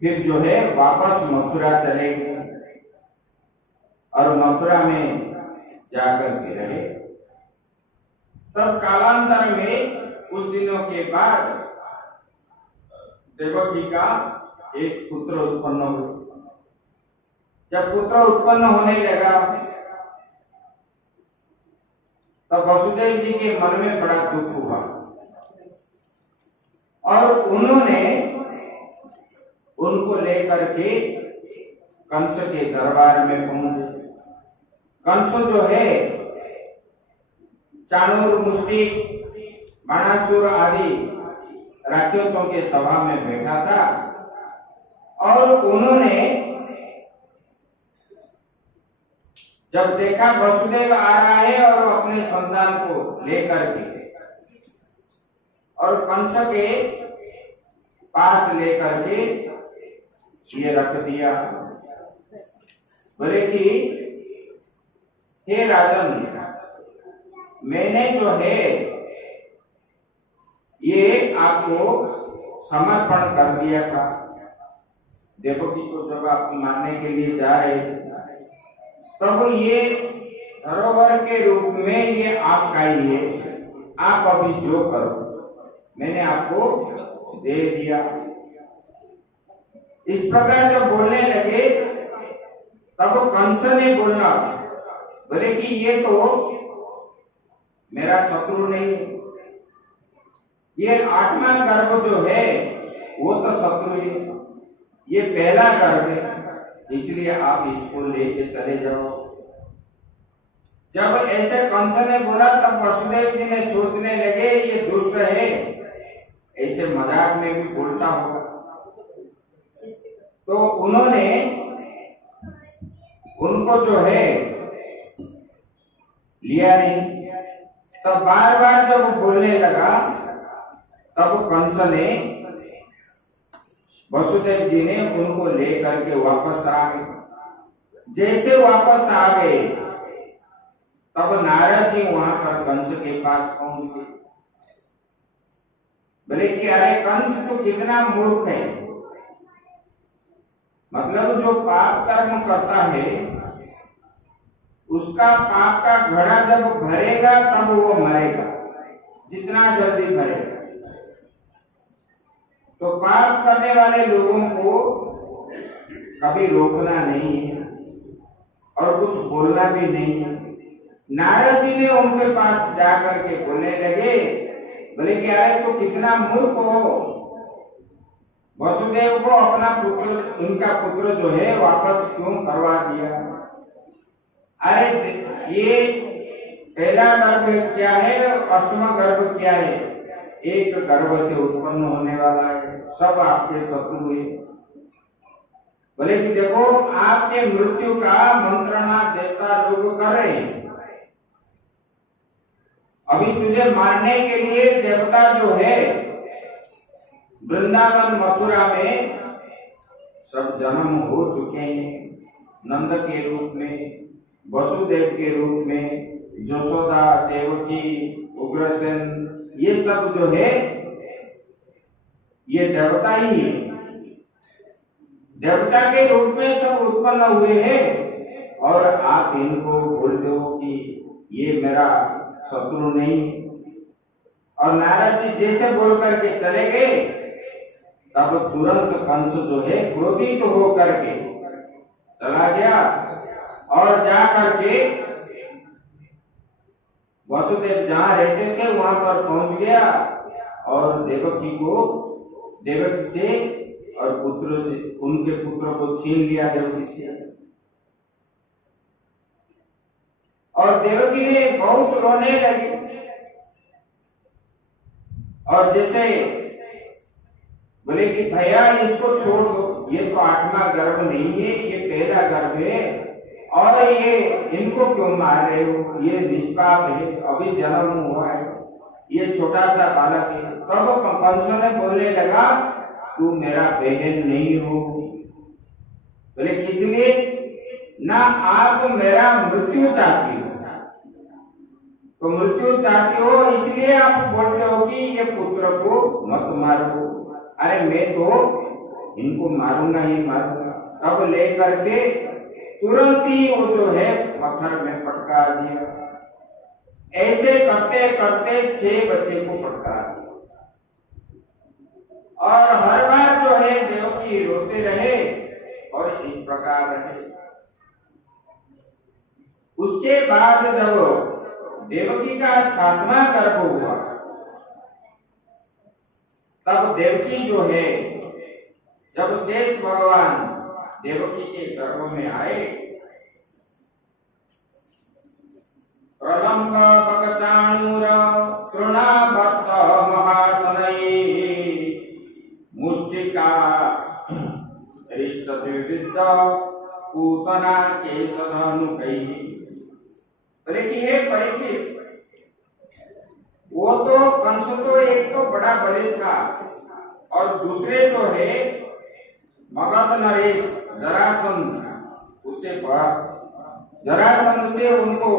फिर जो है वापस मथुरा चले गए और मथुरा में जाकर के रहे। तब कालांतर में कुछ दिनों के बाद देवकी का एक पुत्र उत्पन्न हुआ। जब पुत्र उत्पन्न होने लगा तब वसुदेव जी के मन में बड़ा दुख हुआ और उन्होंने उनको लेकर के कंस के दरबार में पहुंचे। कंस जो है चाणूर, मुष्टिक, बाणासुर आदि राक्षसों के सभा में बैठा था और उन्होंने जब देखा वसुदेव आ रहा है और अपने संतान को लेकर के और कंस के पास लेकर के ये रख दिया, बोले कि हे राजन, मैंने जो है ये आपको समर्पण कर दिया था। देवकी को जब आप मारने के लिए जा रहे तब ये धरोहर के रूप में ये आपका ही है, आप अभी जो करो मैंने आपको दे दिया। इस प्रकार जब बोलने लगे तब कंस ने बोला, बोले कि ये तो मेरा शत्रु नहीं है, ये आठवां गर्भ जो है वो तो शत्रु है, ये पहला गर्भ है, इसलिए आप इसको लेके चले जाओ। जब ऐसे कंस ने बोला तब वसुदेव जी ने सोचने लगे ये दुष्ट है, ऐसे मजाक में भी बोलता होगा, तो उन्होंने उनको जो है लिया नहीं। तब बार बार जब वो बोलने लगा तब कंस ने, वसुदेव जी ने उनको लेकर के वापस आ गए। जैसे वापस आ गए तब नारद जी वहां पर कंस के पास पहुंच गए। बोले कि अरे कंस तो कितना मूर्ख है, मतलब जो पाप कर्म करता है उसका पाप का घड़ा जब भरेगा तब वो मरेगा, जितना जल्दी भरेगा। तो पाप करने वाले लोगों को कभी रोकना नहीं है और कुछ बोलना भी नहीं है। नारद जी ने उनके पास जाकर के बोलने लगे, बोले कि अरे तो कितना मूर्ख हो, वसुदेव को अपना पुत्र, उनका पुत्र जो है वापस क्यों करवा दिया? अरे ये पहला गर्भ क्या है, अष्टमा गर्भ क्या है, एक गर्भ से उत्पन्न होने वाला है, सब आपके शत्रु है। बोले कि देखो आपके मृत्यु का मंत्रणा देवता लोग कर रहे हैं, अभी तुझे मारने के लिए देवता जो है वृंदावन मथुरा में सब जन्म हो चुके हैं, नंद के रूप में, वसुदेव के रूप में, यशोदा, देवकी, उग्रसेन, ये सब जो है ये देवता ही है, देवता के रूप में सब उत्पन्न हुए हैं और आप इनको बोलते हो कि ये मेरा शत्रु नहीं। और नारद जी जैसे बोल करके चले गए तब तुरंत कंस जो है क्रोधित हो करके चला गया और जा करके वसुदेव जहां रहते थे वहां पर पहुंच गया और देवकी से और पुत्र से, उनके पुत्र को छीन लिया देवकी से। और देवकी ने बहुत रोने लगी और जैसे बोले कि भैया इसको छोड़ दो, ये तो आठवां गर्भ नहीं है, ये पहला गर्भ है और ये इनको क्यों मार रहे हो, ये निष्पाप है, अभी जन्म हुआ है, ये छोटा सा बालक है। तब कंस ने बोलने लगा तू मेरा बहन नहीं हो। बोले किस लिए? ना आप मेरा मृत्यु चाहती हो, तो मृत्यु चाहती हो इसलिए आप बोलते हो कि ये पुत्र को मत मारो। अरे मैं तो इनको मारूंगा ही मारूंगा। सब लेकर के तुरंत ही वो जो है पत्थर में पटका दिया। ऐसे करते करते 6 बच्चे को पटका दिया। और हर बार जो है देवकी रोते रहे और इस प्रकार रहे। उसके बाद जब देवकी का 7वां गर्भ हुआ, तब देवकी जो है, जब शेष भगवान देवकी के गर्भ में आए, प्रलंब बकचाणूर तृणावर्त महासनये मुष्टिका रिष्टद्विविद्ध पूतना केशधनुकैः। बोले कि हे परीक्षित, वो तो कंस तो एक तो बड़ा बलि था, और दूसरे जो है मगध नरेश जरासंध, उससे बड़ा। जरासंध से उनको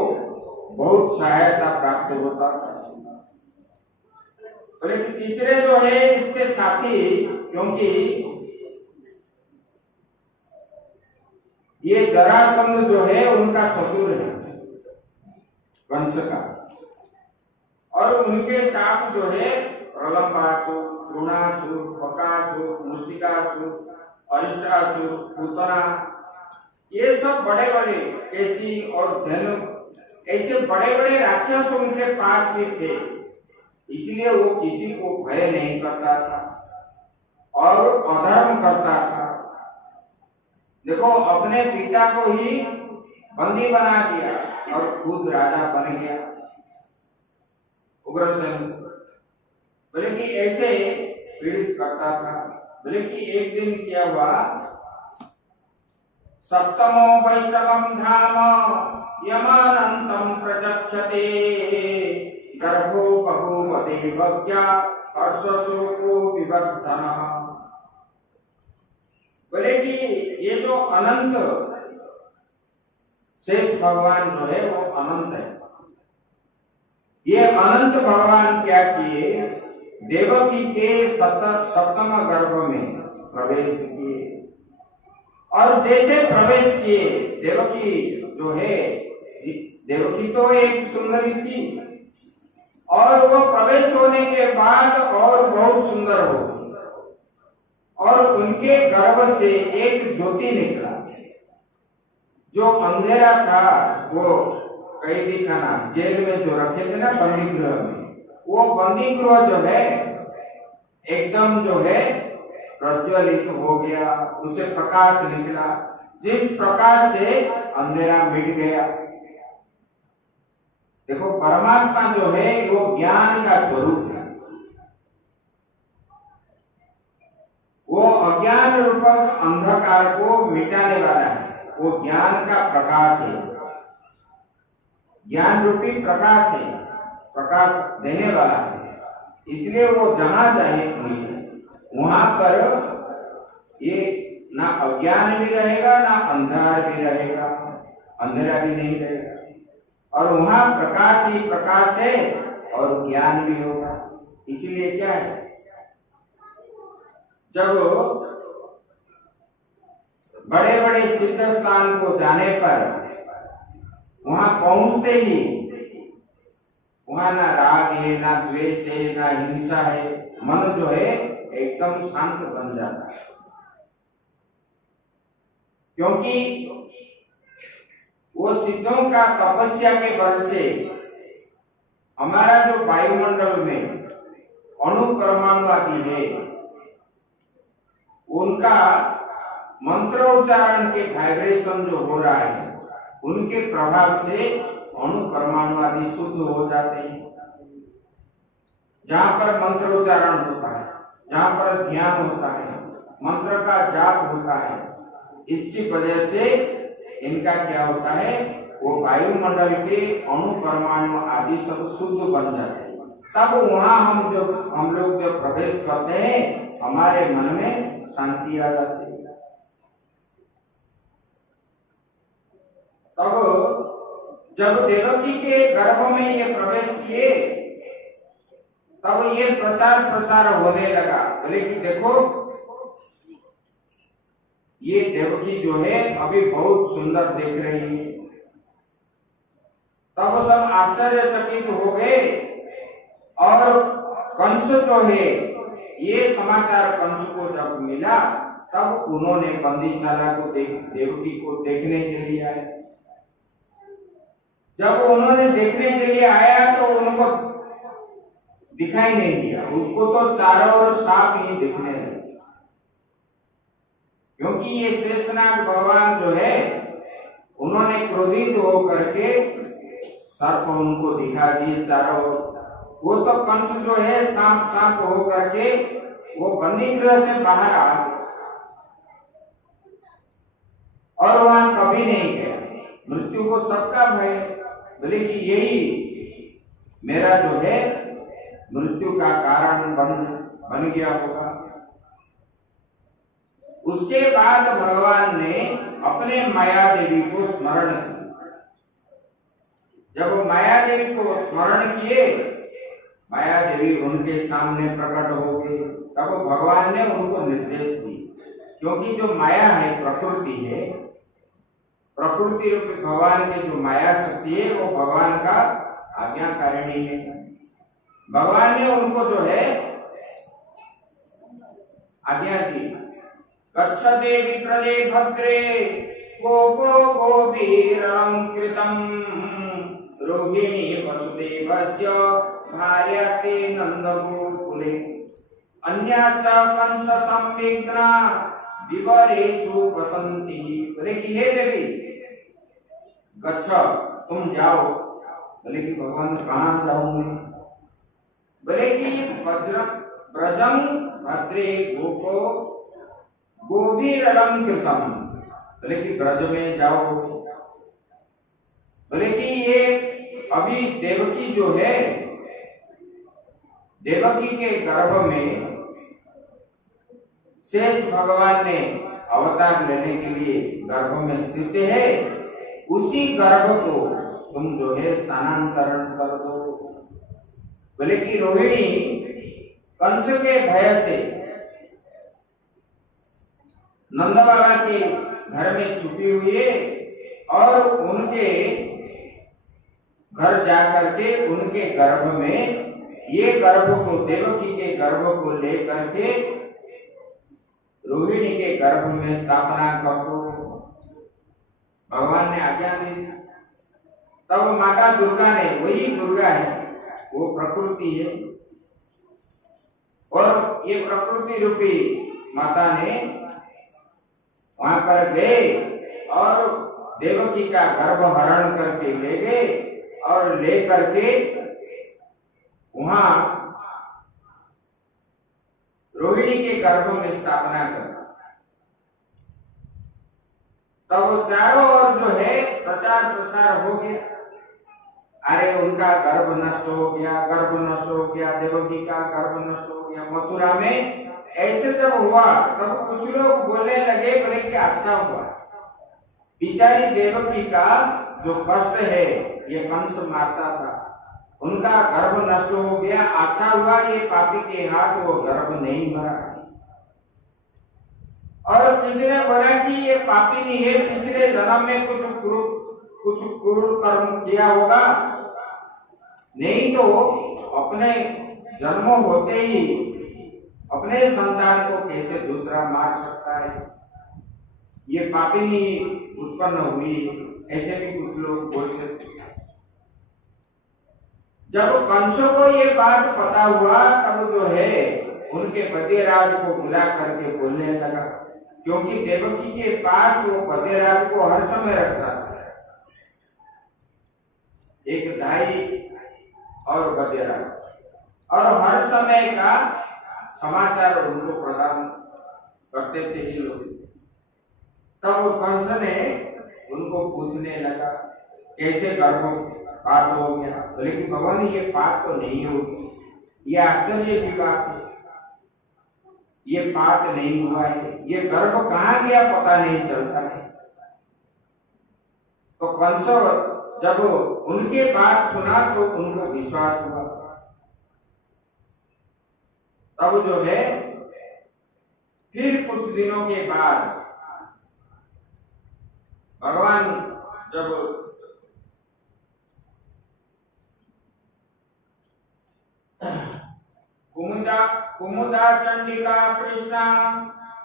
बहुत सहायता प्राप्त होता था। बोले कि तीसरे जो है इसके साथी, क्योंकि ये जरासंध जो है उनका ससुर है कंस का, और उनके साथ जो है प्रलंबासुर, तृणासुर, बकासुर, मुष्टिकासुर, अरिष्टासुर, पूतना, ये सब बड़े बड़े केसी और धनु, ऐसे बड़े बड़े राक्षस उनके पास भी थे। इसलिए वो किसी को भय नहीं करता था और अधर्म करता था। देखो, अपने पिता को ही बंदी बना दिया और खुद राजा बन गया उग्रसेन। बोले कि ऐसे पीड़ित करता था। बोले कि एक दिन क्या हुआ, सप्तमो वैष्णवम धाम यमानंतम प्रचक्षते गर्भो बभूव देवज्ञा हर्षशोको विवर्धनः। बोले कि ये जो अनंत शेष भगवान जो है वो अनंत है। ये अनंत भगवान क्या किए, देवकी के 7वें गर्भ में प्रवेश किए, और जैसे प्रवेश किए, देवकी जो है, देवकी तो एक सुंदरी थी, और वो प्रवेश होने के बाद और बहुत सुंदर हो गई, और उनके गर्भ से एक ज्योति निकला। जो अंधेरा था, वो कैदी खाना, जेल में जो रखे थे ना बंदी गृह में, वो बंदी गृह जो है एकदम जो है प्रज्वलित हो गया, उसे प्रकाश निकला, जिस प्रकाश से अंधेरा मिट गया। देखो, परमात्मा जो है वो ज्ञान का स्वरूप है। वो अज्ञान रूपक अंधकार को मिटाने वाला है। वो ज्ञान का प्रकाश है, ज्ञान रूपी प्रकाश है, प्रकाश देने वाला है। इसलिए वो जहां जाए वहां पर ये ना अज्ञान भी रहेगा, ना अंधार भी रहेगा, अंधेरा भी नहीं रहेगा, और वहां प्रकाश ही प्रकाश है और ज्ञान भी होगा। इसीलिए क्या है, जब बड़े बड़े सिद्ध स्थान को जाने पर वहां पहुंचते ही वहां ना राग है, ना द्वेष है, ना हिंसा है, मन जो है एकदम शांत बन जाता है। क्योंकि वो सिद्धों का तपस्या के बल से हमारा जो वायुमंडल में अणु परमाणु आदि है, उनका मंत्रोच्चारण के वाइब्रेशन जो हो रहा है, उनके प्रभाव से अणु परमाणु आदि शुद्ध हो जाते हैं। जहां पर मंत्रोच्चारण होता है, जहां पर ध्यान होता है, मंत्र का जाप होता है, इसकी वजह से इनका क्या होता है, वो वायुमंडल के अणु परमाणु आदि सब शुद्ध बन जाते हैं। तब वहां हम लोग जब प्रवेश करते हैं हमारे मन में शांति आ जाती है। तब जब देवकी के गर्भ में ये प्रवेश किए तब ये प्रचार प्रसार होने लगा। बोले कि देखो ये देवकी जो है अभी बहुत सुंदर दिख रही है। तब सब आश्चर्यचकित हो गए और कंस जो है ये समाचार कंस को जब मिला तब उन्होंने बंदीशाला को देवकी को देखने के लिए आए। जब उन्होंने देखने के लिए आया तो उनको दिखाई नहीं दिया, उनको तो चारों ओर सांप ही दिखने लगे। क्योंकि ये शेषनाग भगवान जो है उन्होंने क्रोधित होकर के सर्प उनको दिखा दिए चारों ओर। वो तो कंस जो है सांप सांप होकर के वो बंदी गृह से बाहर आ गया और वहां कभी नहीं गया। मृत्यु को सबका भय, बोले कि यही मेरा जो है मृत्यु का कारण बन गया होगा। उसके बाद भगवान ने अपने माया देवी को स्मरण किया। जब वो माया देवी को स्मरण किए, माया देवी उनके सामने प्रकट हो गई। तब भगवान ने उनको निर्देश दी, क्योंकि जो माया है प्रकृति है, प्रकृति रूपी भगवान की जो माया शक्ति है वो भगवान का आज्ञाकारिणी है। भगवान ने उनको जो है आज्ञा दी, गच्छ देवी प्रजे भद्रे गोपो गोपीरं कृतं रोहिणी वसुदेवस्य भार्यास्ते नन्दगोकुले अन्याश्च कंस संविघ्ना विवरेषु वसन्ति। बोले कि हे देवी गच्छ तुम जाओ। बोले कि भगवान कहाँ जाऊंगी? बोले कि ब्रजं भद्रे गोपो गोपीरं कृतं। बोले कि ब्रज में जाओ। बोले कि ये अभी देवकी जो है, देवकी के गर्भ में शेष भगवान ने अवतार लेने के लिए गर्भ में स्थित है, उसी गर्भ को तुम जो है स्थानांतरण कर दो। बोले कि रोहिणी कंस के भय से नंद बाबा के घर में छुपी हुई है और उनके घर जाकर के उनके गर्भ में ये गर्भ को, देवकी के गर्भ को लेकर के रोहिणी के गर्भ में स्थापना कर दो। भगवान ने आज्ञा दी। तब माता दुर्गा ने, वही दुर्गा है, वो प्रकृति है, और ये प्रकृति रूपी माता ने वहां पर गए और देवकी का गर्भ हरण करके ले गए और ले करके वहां रोहिणी के गर्भ में स्थापना कर। तब चारों ओर जो है प्रचार प्रसार हो गया। अरे उनका गर्भ नष्ट हो गया, गर्भ नष्ट हो गया, देवकी का गर्भ नष्ट हो गया। मथुरा में ऐसे जब हुआ तब कुछ लोग बोलने लगे, बोले कि अच्छा हुआ, बिचारी देवकी का जो कष्ट है ये कंस मारता था, उनका गर्भ नष्ट हो गया, अच्छा हुआ ये पापी के हाथ वो गर्भ नहीं मरा। और किसी ने बोला कि ये पापी नहीं है, पिछले जन्म में कुछ क्रूर कर्म किया होगा, नहीं तो अपने जन्म होते ही अपने संतान को कैसे दूसरा मार सकता है? ये पापी नहीं उत्पन्न हुई, ऐसे भी कुछ लोग बोलते थे। जब कंस को ये बात पता हुआ तब जो है उनके पतिराज को बुला करके बोलने लगा, क्योंकि देवकी के पास वो पतिराज को हर समय रखता था, एक दाई और पतिराज, और हर समय का समाचार उनको प्रदान करते थे ये लोग। तब कंस ने उनको पूछने लगा कैसे गर्भपात हो गया? बोले कि भगवान ये बात तो नहीं होगी, ये आश्चर्य की बात है। ये पात नहीं हुआ है, ये गर्भ कहाँ गया पता नहीं चलता है। तो कंस जब उनके बात सुना तो उनको विश्वास हुआ। तब जो है फिर कुछ दिनों के बाद भगवान जब कुमुदा चंडिका कृष्णा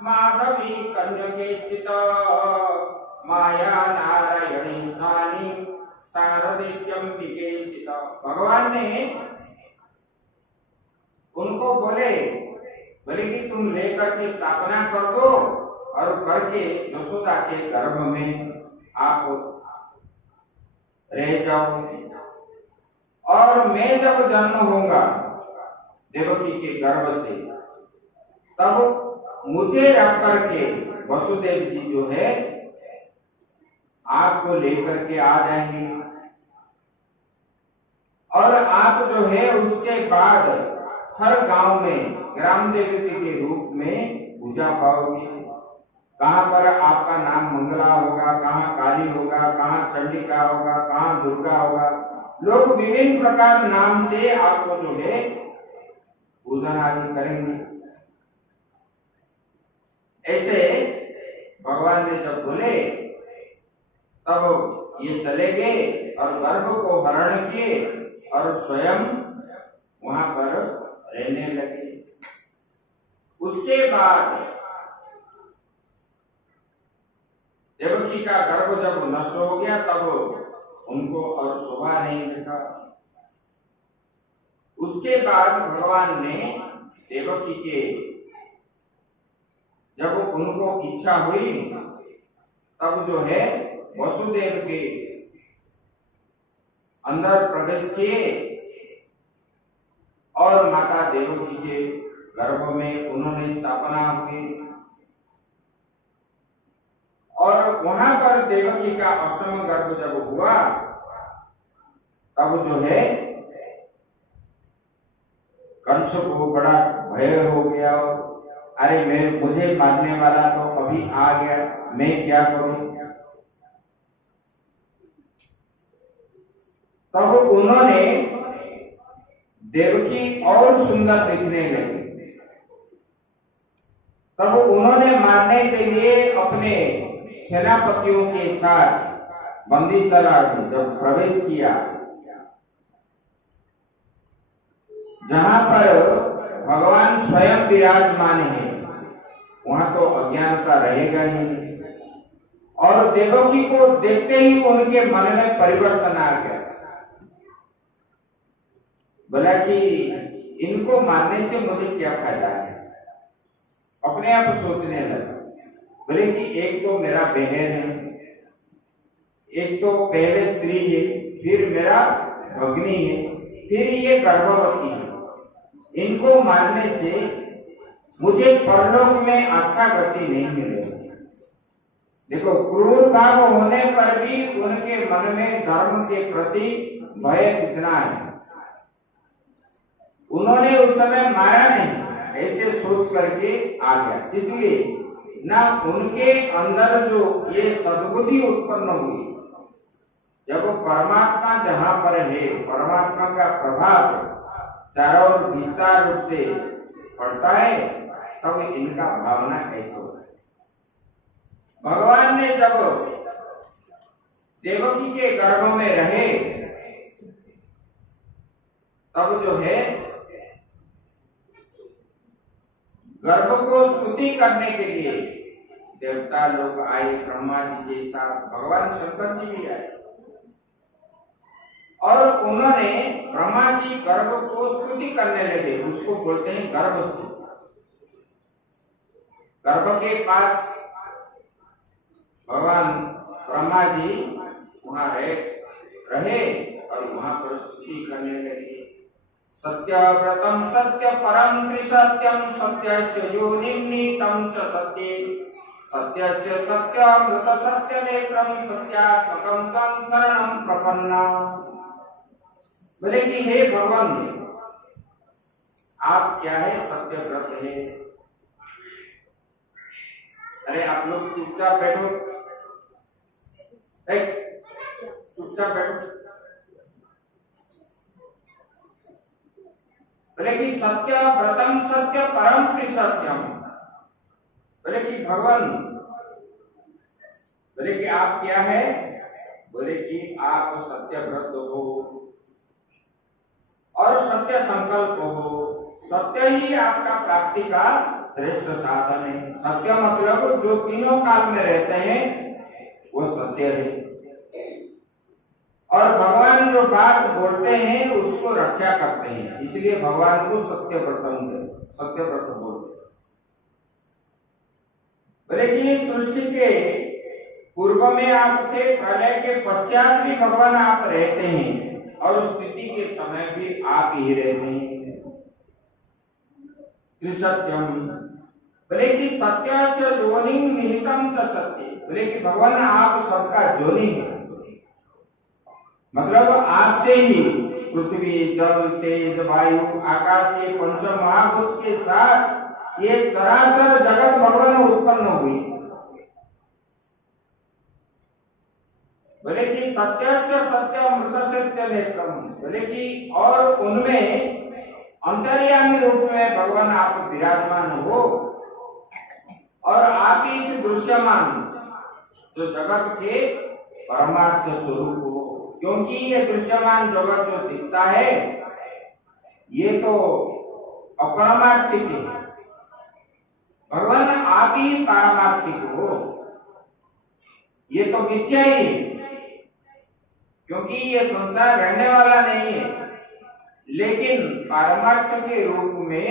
माधवी कन्यकेचित माया नारायणी सानी शारदेत्यम विकेचित। भगवान ने उनको बोले कि तुम लेकर के स्थापना कर दो और करके यशोदा के गर्भ में आप रह जाओ, और मैं जब जन्म होगा देवकी के गर्भ से तब मुझे रख करके वसुदेव जी जो है आपको लेकर के आ जाएंगे, और आप जो है उसके बाद हर गांव में ग्राम देवती के रूप में पूजा पाओगे। कहां पर आपका नाम मंगला होगा, कहां काली होगा, कहां चंडिका होगा, कहां दुर्गा होगा, लोग विभिन्न प्रकार नाम से आपको जो है पूजन आदि करेंगे। ऐसे भगवान ने जब बोले तब ये चले गए और गर्भ को हरण किए और स्वयं वहां पर रहने लगे। उसके बाद देवकी का गर्भ जब नष्ट हो गया तब उनको और शोभा नहीं दिखा। उसके बाद भगवान ने देवकी के जब उनको इच्छा हुई तब जो है वसुदेव के अंदर प्रवेश किए और माता देवकी के गर्भ में उन्होंने स्थापना हुई, और वहां पर देवकी का अष्टम गर्भ जब हुआ तब जो है कंस को बड़ा भय हो गया। अरे मुझे मारने वाला तो अभी आ गया, मैं क्या करूं। तब उन्होंने देवकी और सुंदर दिखने लगी। तब उन्होंने मारने के लिए अपने सेनापतियों के साथ बंदीशाला में जब प्रवेश किया, जहां पर भगवान स्वयं विराजमान है, वहां तो अज्ञानता रहेगा ही नहीं। और देवकी को देखते ही उनके मन में परिवर्तन आ गया। बोला कि इनको मारने से मुझे क्या फायदा है। अपने आप सोचने लगा, बोले कि एक तो मेरा बहन है, एक तो पहले स्त्री है, फिर मेरा भगनी है, फिर ये गर्भवती है। इनको मारने से मुझे परलोक में अच्छा गति नहीं मिलेगा। देखो, क्रूर भाव होने पर भी उनके मन में धर्म के प्रति भय कितना है। उन्होंने उस समय मारा नहीं, ऐसे सोच करके आ गया। इसलिए ना उनके अंदर जो ये सद्बुद्धि उत्पन्न हुई, जब परमात्मा जहां पर है, परमात्मा का प्रभाव चारों ओर विस्तार रूप से पड़ता है, तब इनका भावना ऐसा होता है। भगवान ने जब देवकी के गर्भ में रहे तब जो है गर्भ को स्तुति करने के लिए देवता लोग आए, ब्रह्मा जी के साथ भगवान शंकर जी भी आए, और उन्होंने ब्रह्मा जी गर्भ को स्तुति करने लगे। उसको बोलते हैं गर्भ स्तुति। गर्भ के पास भगवान ब्रह्मा जी वहां रहे और वहां पर स्तुति करने लगे। सत्यव्रतम सत्य परम त्रिसत्यम सत्यस्य योनिं नीतं च सत्ये सत्यस्य सत्यामृत सत्य नेत्रम सत्यात्मकं तं शरणं प्रपन्ना। बोले कि हे भगवान, आप क्या है? सत्य व्रत है, अरे आप लोग चुपचाप बैठो, चुपचाप बैठो। बोले कि सत्य व्रतम सत्य परम सत्यम। बोले कि भगवान, बोले कि आप क्या है? बोले कि आप सत्य व्रत हो और सत्य संकल्प हो। सत्य ही आपका प्राप्ति का श्रेष्ठ साधन है। सत्य मतलब जो तीनों काल में रहते हैं वो सत्य है, और भगवान जो बात बोलते हैं उसको रक्षा करते हैं, इसलिए भगवान को सत्य व्रत बोलते हैं। बोले कि सृष्टि के पूर्व में आप थे, प्रलय के पश्चात भी भगवान आप रहते हैं, और उस स्थिति के समय भी आप ही रहते हैं। त्रिसत्यम, बोले कि सत्य से जोनि निहितम च सत्य। बोले कि भगवान आप सबका जोनि है, मतलब आपसे ही पृथ्वी जल तेज वायु आकाश ये पंच महाभूत के साथ ये चराचर जगत भगवान उत्पन्न हुई। बोले कि सत्य से सत्य मृत सत्य नेत्रम। बोले कि और उनमें अंतर्यामी रूप में भगवान आप विराजमान हो, और आप इस दृश्यमान जो जगत के परमार्थ स्वरूप हो। क्योंकि ये दृश्यमान जगत जो दिखता है ये तो अपरमार्थिक है, भगवान आप ही पारमार्थिक हो, ये तो मिथ्या ही है। क्योंकि ये संसार रहने वाला नहीं है, लेकिन पारमार्थ के रूप में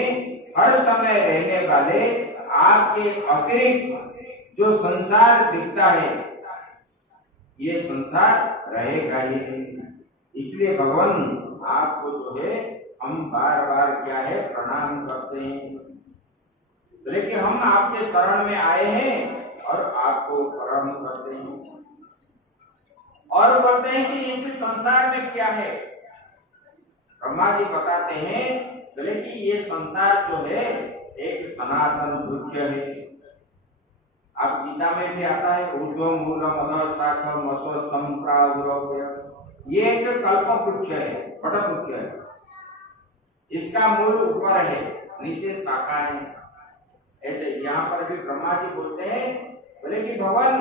हर समय रहने वाले आपके अतिरिक्त जो संसार दिखता है ये संसार रहेगा ही नहीं। इसलिए भगवान आपको जो है हम बार बार क्या है प्रणाम करते हैं। लेकिन हम आपके शरण में आए हैं और आपको प्रणाम करते हैं, और बोलते हैं कि इस संसार में क्या है। ब्रह्मा जी बताते हैं, बोले कि ये संसार जो है एक सनातन वृक्ष है। आप गीता में भी आता है ऊर्ध्वं मूलम् अधः शाखम् अश्वत्थं प्रादुर्भूय। ये एक कल्प वृक्ष है, वट वृक्ष है। इसका मूल ऊपर है, नीचे शाखा है। ऐसे यहाँ पर भी ब्रह्मा जी बोलते हैं, बोले कि भगवान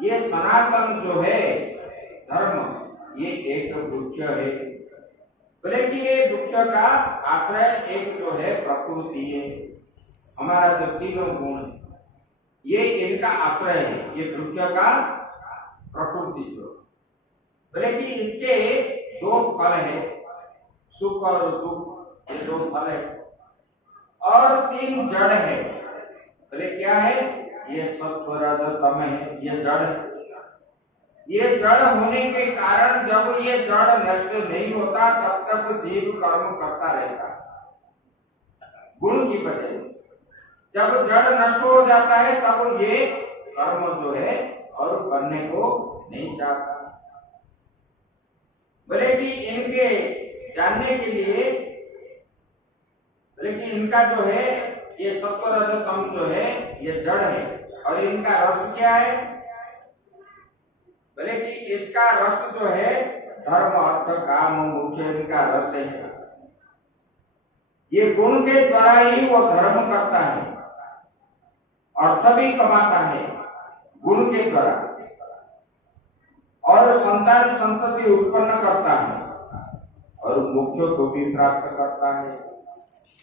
ये सनातन जो है धर्म ये एक वृक्ष है। बोले कि ये वृक्ष का आश्रय एक जो है प्रकृति है, हमारा जो तीनों गुण है ये इनका आश्रय है, ये वृक्ष का प्रकृति जो। बोले कि इसके दो फल है, सुख और दुख, ये दो फल है, और तीन जड़ है। बोले क्या है? ये सत्व रज तम है, ये जड़ है। ये जड़ होने के कारण जब ये जड़ नष्ट नहीं होता तब तक जीव कर्म करता रहता है गुण की वजह से। जब जड़ नष्ट हो जाता है तब ये कर्म जो है और करने को नहीं चाहता। बोले कि इनके जानने के लिए, बोले कि इनका जो है ये सत्व रज तम जो है ये जड़ है, और इनका रस क्या है? बोले कि इसका रस जो है धर्म अर्थ काम मोक्ष, इनका रस है। ये गुण के द्वारा ही वो धर्म करता है, अर्थ भी कमाता है गुण के द्वारा, और संतान संतति उत्पन्न करता है, और मोक्ष को भी प्राप्त करता है।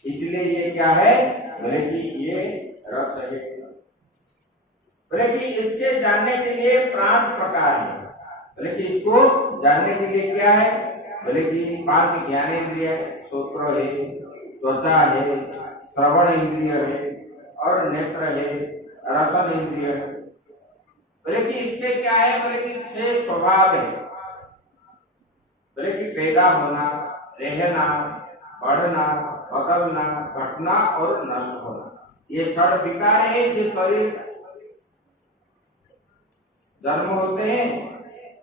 इसलिए ये क्या है? बोले कि ये रस है। बोले कि इसके जानने के लिए 5 प्रकार है। बोले कि इसको जानने के लिए क्या है? बोले कि 5 ज्ञानेंद्रिय, श्रोत्र है, त्वचा है, श्रवण इंद्रिय है, और नेत्र है, रसन इंद्रिय है। बोले कि इसके क्या है? बोले कि 6 स्वभाव है। बोले कि पैदा होना, रहना, बढ़ना, बदलना, घटना और नष्ट होना, ये 6 विकार है। ये शरीर जन्म होते हैं,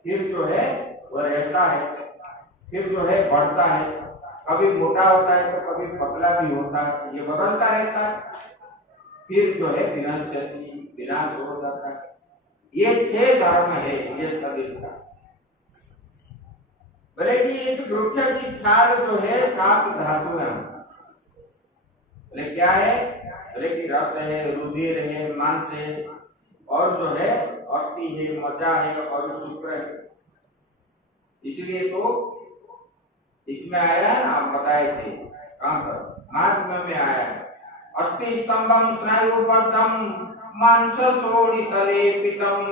फिर जो है वो रहता है, फिर जो है बढ़ता है, कभी मोटा होता है तो कभी पतला भी होता है, ये बदलता रहता है। फिर जो है विनश्यति, विनाश हो जाता है। ये 6 धर्म है ये शरीर का। बोले कि इस वृक्ष की छाल जो है 7 धातुएं, बोले क्या है? बोले कि रस है, रुधिर है, मांस है, और जो है अस्थि है, मज्जा है और शुक्र है। इसलिए तो इसमें आया है ना, आप बताए थे कहां पर, महात्म्य में आया है, अस्थि स्तंभम स्नायुबद्धम मांस शोणितलेपितम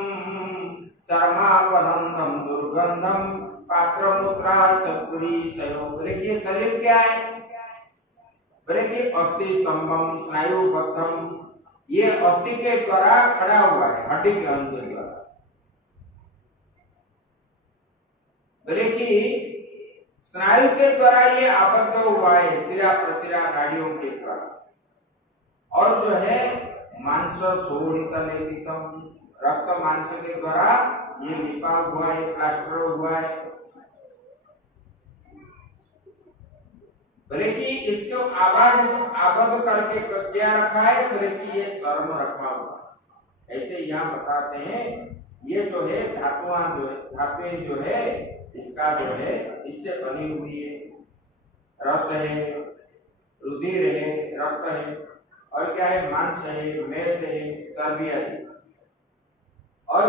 चर्मावनंदम दुर्गंधम पात्रमुद्रा सपुरीशयो। बोले शरीर क्या है? बोले कि अस्थि स्तंभम स्नायुबद्धम, ये अस्थि के द्वारा खड़ा हुआ है, हड्डी के अंग के द्वारा। बोले कि स्नायु के द्वारा ये आबद्ध हुआ है, सिरा प्रसिरा नाड़ियों के द्वारा। और जो है मांस शोणितलेपितम, रक्त मांस के द्वारा ये लिपा हुआ है, प्लास्टर हुआ है। बोले कि इसको आबद्ध करके क्या रखा है? बोले कि ये चर्म रखा हुआ। ऐसे यहाँ बताते हैं, ये जो है धातुएं जो है इसका जो है इससे बनी हुई है। रस है, रुधिर है, रक्त है, और क्या है? मांस है, मेद है, चर्बी आदि, और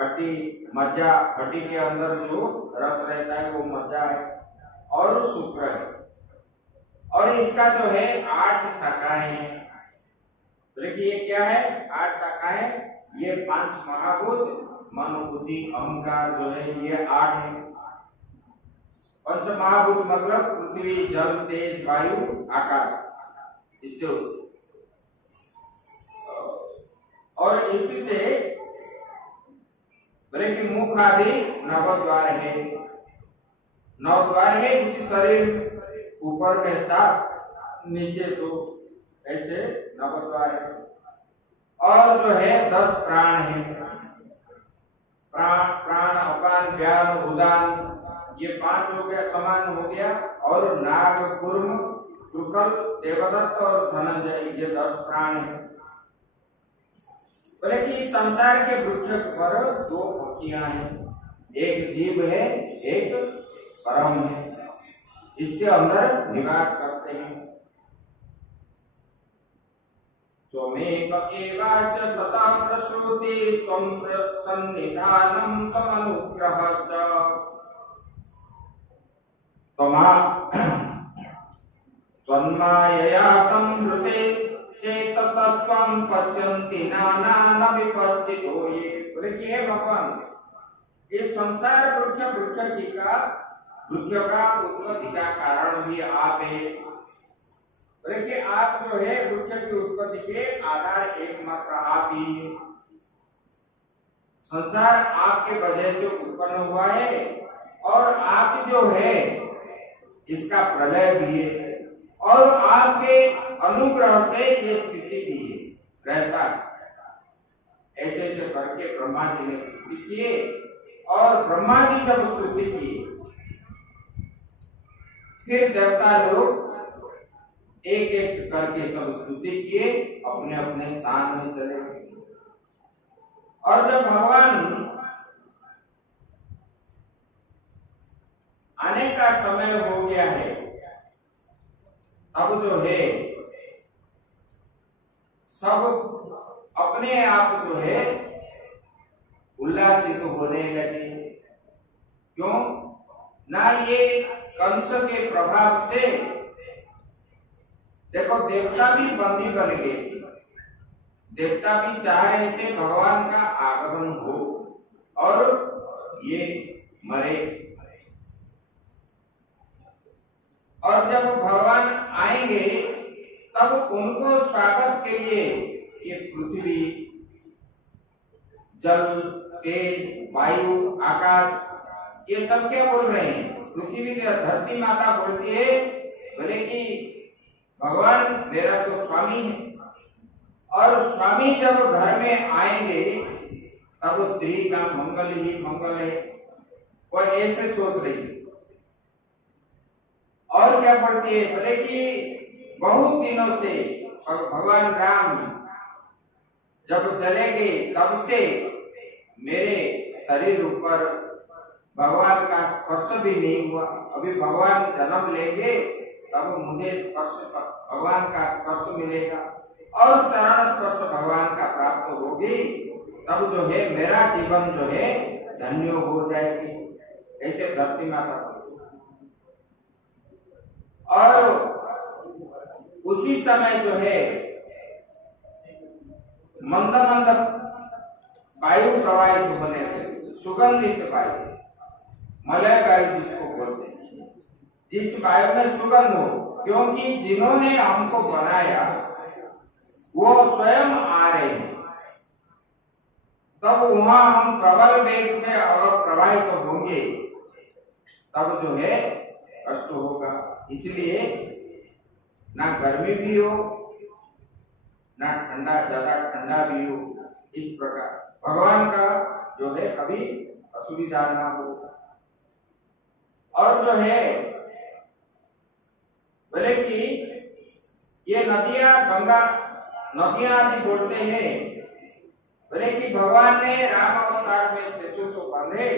हड्डी, मज्जा, हड्डी के अंदर जो रस रहता है वो मज्जा है, और शुक्र है। और इसका जो है 8 शाखाएं हैं। देखिए ये क्या है? 8 शाखाएं। ये 5 महाभूत, मन बुद्धि अहंकार जो है ये 8 है। पंच महाभूत मतलब पृथ्वी, जल, तेज, वायु, आकाश, इससे और इसी से बोले कि मुख आदि 9 द्वार है। 9 द्वार है इसी शरीर, ऊपर में 7, नीचे 2, ऐसे 9 द्वार है। और जो है 10 प्राण है, प्राण अपान व्यान उदान, ये 5 हो गया, समान हो गया। और नाग, कूर्म, कृकल, देवदत्त और धनंजय, ये 10 प्राण है। बोले कि इस संसार के वृक्ष पर 2 पक्षियां हैं, एक जीव है, एक परम है, इसके अंदर निवास करते हैं। त्वमेव एवास्य सतः प्रसूति त्वं सन्निधानं त्वमनुग्रहश्च। त्वन्मायया संवृते चेतसत्वं पश्यन्ति नाना विपश्चितो ये। बोले भगवान, इस संसार वृक्ष का उत्पत्ति का कारण भी आप है। बोले आप जो है वृक्ष की उत्पत्ति के आधार एकमात्र आप ही है। संसार आपके वजह से उत्पन्न हुआ है, और आप जो है इसका प्रलय भी है, और आपके अनुग्रह से ये स्थिति भी है, रहता है। ऐसे ऐसे करके ब्रह्मा जी ने स्तुति किए, और ब्रह्मा जी जब स्तुति किए, फिर देवता लोग एक एक करके सब स्तुति किए, अपने अपने स्थान में चले गए। और जब भगवान आने का समय हो गया है, अब जो है सब अपने आप जो है उल्लासित होने लगे। क्यों? ना ये कंस के प्रभाव से, देखो देवता भी बंदी बन गए थे, देवता भी चाह रहे थे भगवान का आगमन हो और ये मरे। और जब भगवान आएंगे तब उनको स्वागत के लिए ये पृथ्वी, जल, तेज, वायु, आकाश, ये सब क्या बोल रहे हैं? पृथ्वी, धरती माता बोलती है, बोले कि भगवान मेरा तो स्वामी है, और स्वामी जब घर में आएंगे तब स्त्री का मंगल ही मंगल है, वो ऐसे सोच रही है। और क्या पढ़ती है? बोले कि बहुत दिनों से भगवान राम जब चलेंगे तब से मेरे शरीर ऊपर भगवान का स्पर्श भी नहीं हुआ। अभी भगवान जन्म लेंगे तब मुझे स्पर्श, भगवान का स्पर्श मिलेगा और चरण स्पर्श भगवान का प्राप्त होगी, तब जो है मेरा जीवन जो है धन्य हो जाएगी। ऐसे धरती माता, और उसी समय जो है मंद मंद वायु प्रवाहित होने लगे, सुगंधित वायु, मलय वायु जिसको बोलते हैं, जिस वायु में सुगंध हो, क्योंकि जिन्होंने हमको बनाया वो स्वयं आ रहे हैं। तब वहां हम प्रबल वेग से अगर प्रवाहित होंगे तब जो है कष्ट होगा। इसलिए ना गर्मी भी हो ना ठंडा, ज्यादा ठंडा भी हो, इस प्रकार भगवान का जो है कभी असुविधा ना हो। और जो है बोले कि ये नदियां, गंगा नदियां आदि बोलते हैं, बोले कि भगवान ने राम अवतार में सेतु तो बांधे,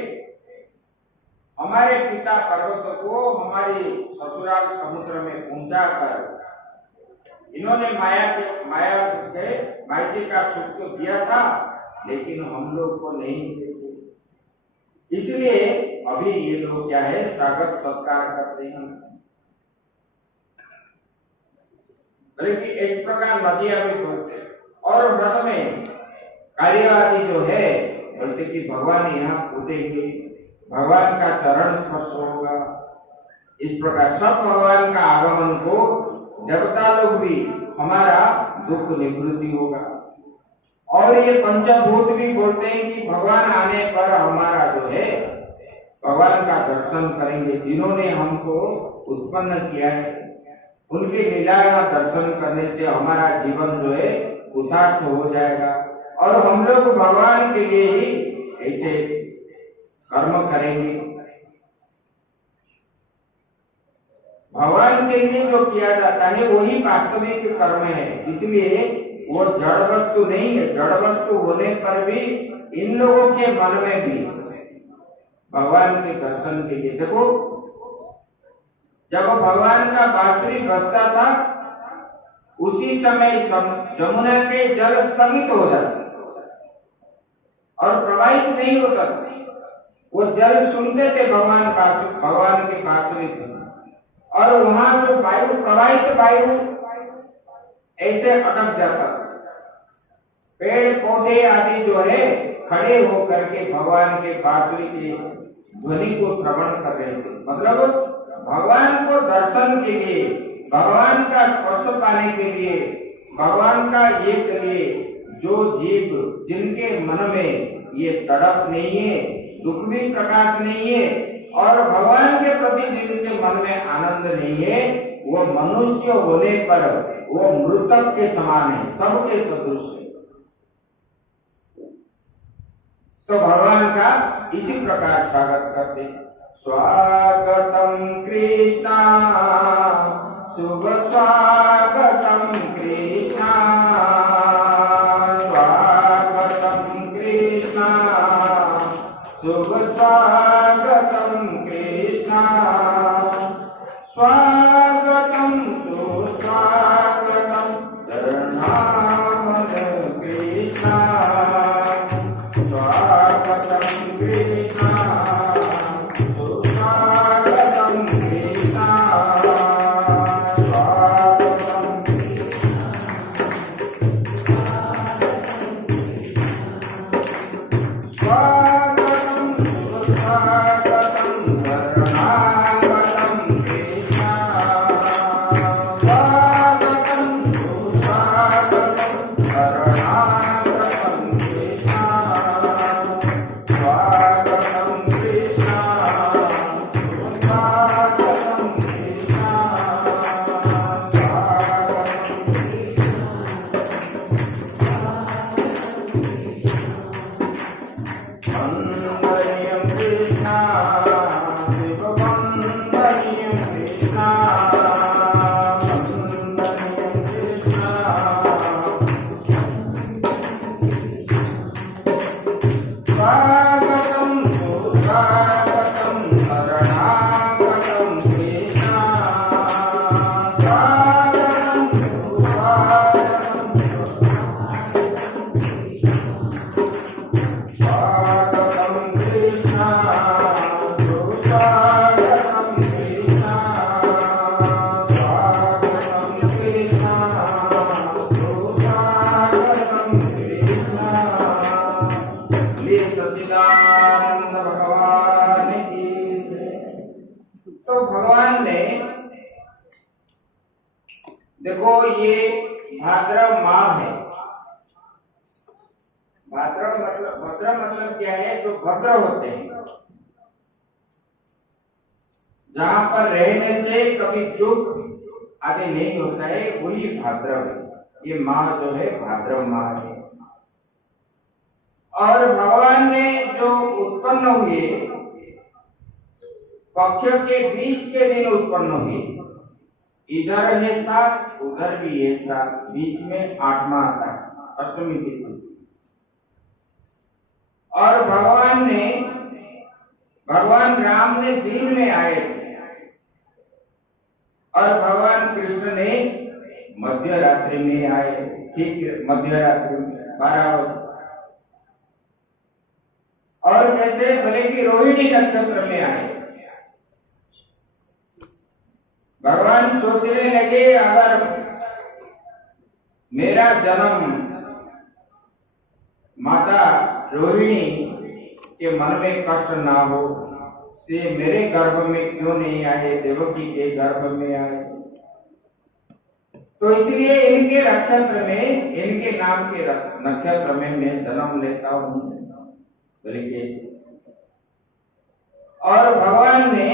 हमारे पिता पर्वत को हमारी ससुराल समुद्र में पहुंचाकर इन्होंने मायके का सुख तो दिया था, लेकिन हम लोग को नहीं दिए। इसलिए अभी ये लोग क्या है, स्वागत सत्कार करते हैं। बल्कि इस प्रकार नदियां भी बोलते, और व्रत में कार्य आदि जो है बोलते कि भगवान यहाँ कूदेंगे, भगवान का चरण स्पर्श होगा। इस प्रकार सब भगवान का आगमन को देवता लोग भी हमारा दुख निवृत्ति होगा। और ये पंचभूत भी बोलते हैं कि भगवान आने पर हमारा जो है भगवान का दर्शन करेंगे। जिन्होंने हमको उत्पन्न किया है उनकी लीला का दर्शन करने से हमारा जीवन जो है उदात्त हो जाएगा, और हम लोग भगवान के लिए ही ऐसे कर्म करेंगे। भगवान के लिए जो किया जाता है वही वास्तविक कर्म है। इसलिए वो जड़ वस्तु नहीं है। जड़ वस्तु होने पर भी इन लोगों के मन में भी भगवान के दर्शन के लिए, देखो जब भगवान का बांसुरी बजता था उसी समय जमुना के जल स्थगित हो जाते और प्रवाहित नहीं होता था। वो जल सुनते थे भगवान के बांसुरी थे, और वहां जो वायु, प्रवाहित वायु ऐसे अटक जाता था। पेड़ पौधे आदि जो है खड़े होकर के भगवान के बांसुरी के ध्वनि को श्रवण कर रहे थे। मतलब भगवान को दर्शन के लिए, भगवान का स्पर्श पाने के लिए, भगवान का ये के लिए जो जीव जिनके मन में ये तड़प नहीं है, दुख भी प्रकाश नहीं है, और भगवान के प्रति जिनके मन में आनंद नहीं है, वो मनुष्य होने पर वो मृतक के समान है, सबके सदृश है। तो भगवान का इसी प्रकार स्वागत करते। स्वागतम कृष्णा, शुभ स्वागतम कृष्णा, स्वागतम कृष्णा, शुभ स्वागतम कृष्णा, स्वागतम सुस्वागतम शरणागत कृष्णा, स्वागतम कृष्णा, सुस्वागतम कृष्णा, स्वागतम स्वागतम स्वागतम सुस्वागतम शरणागतम कृष्ण स्वागतम सुस्वागतम स्वागतम कृष्ण सुस्वागतम कृष्ण स्वागतम कृष्ण सुस्वागतम कृष्ण। सच्चिदानंद भगवान की। तो भगवान ने देखो ये भाद्रव माह है। भद्र मतलब क्या है? जो भद्र होते हैं, जहां पर रहने से कभी दुख आदि नहीं होता है, वही भाद्रव है। ये माह जो है भाद्रव माह है। और भगवान ने जो उत्पन्न हुए पक्षों के बीच के दिन उत्पन्न हुए। इधर है 7, उधर भी है 7, बीच में 8वां आता है, अष्टमी के दिन। और भगवान राम ने दिन में आए थे और भगवान कृष्ण ने मध्य रात्रि में आए। ठीक मध्य रात्रि में 12 बजे। और जैसे भले कि रोहिणी नक्षत्र में आए। भगवान सोचने लगे अगर मेरा जन्म माता रोहिणी के मन में कष्ट ना हो तो ये मेरे गर्भ में क्यों नहीं आए, देवकी के गर्भ में आए। तो इसलिए इनके नक्षत्र में, इनके नाम के नक्षत्र में मैं जन्म लेता हूं। कैसे? और भगवान ने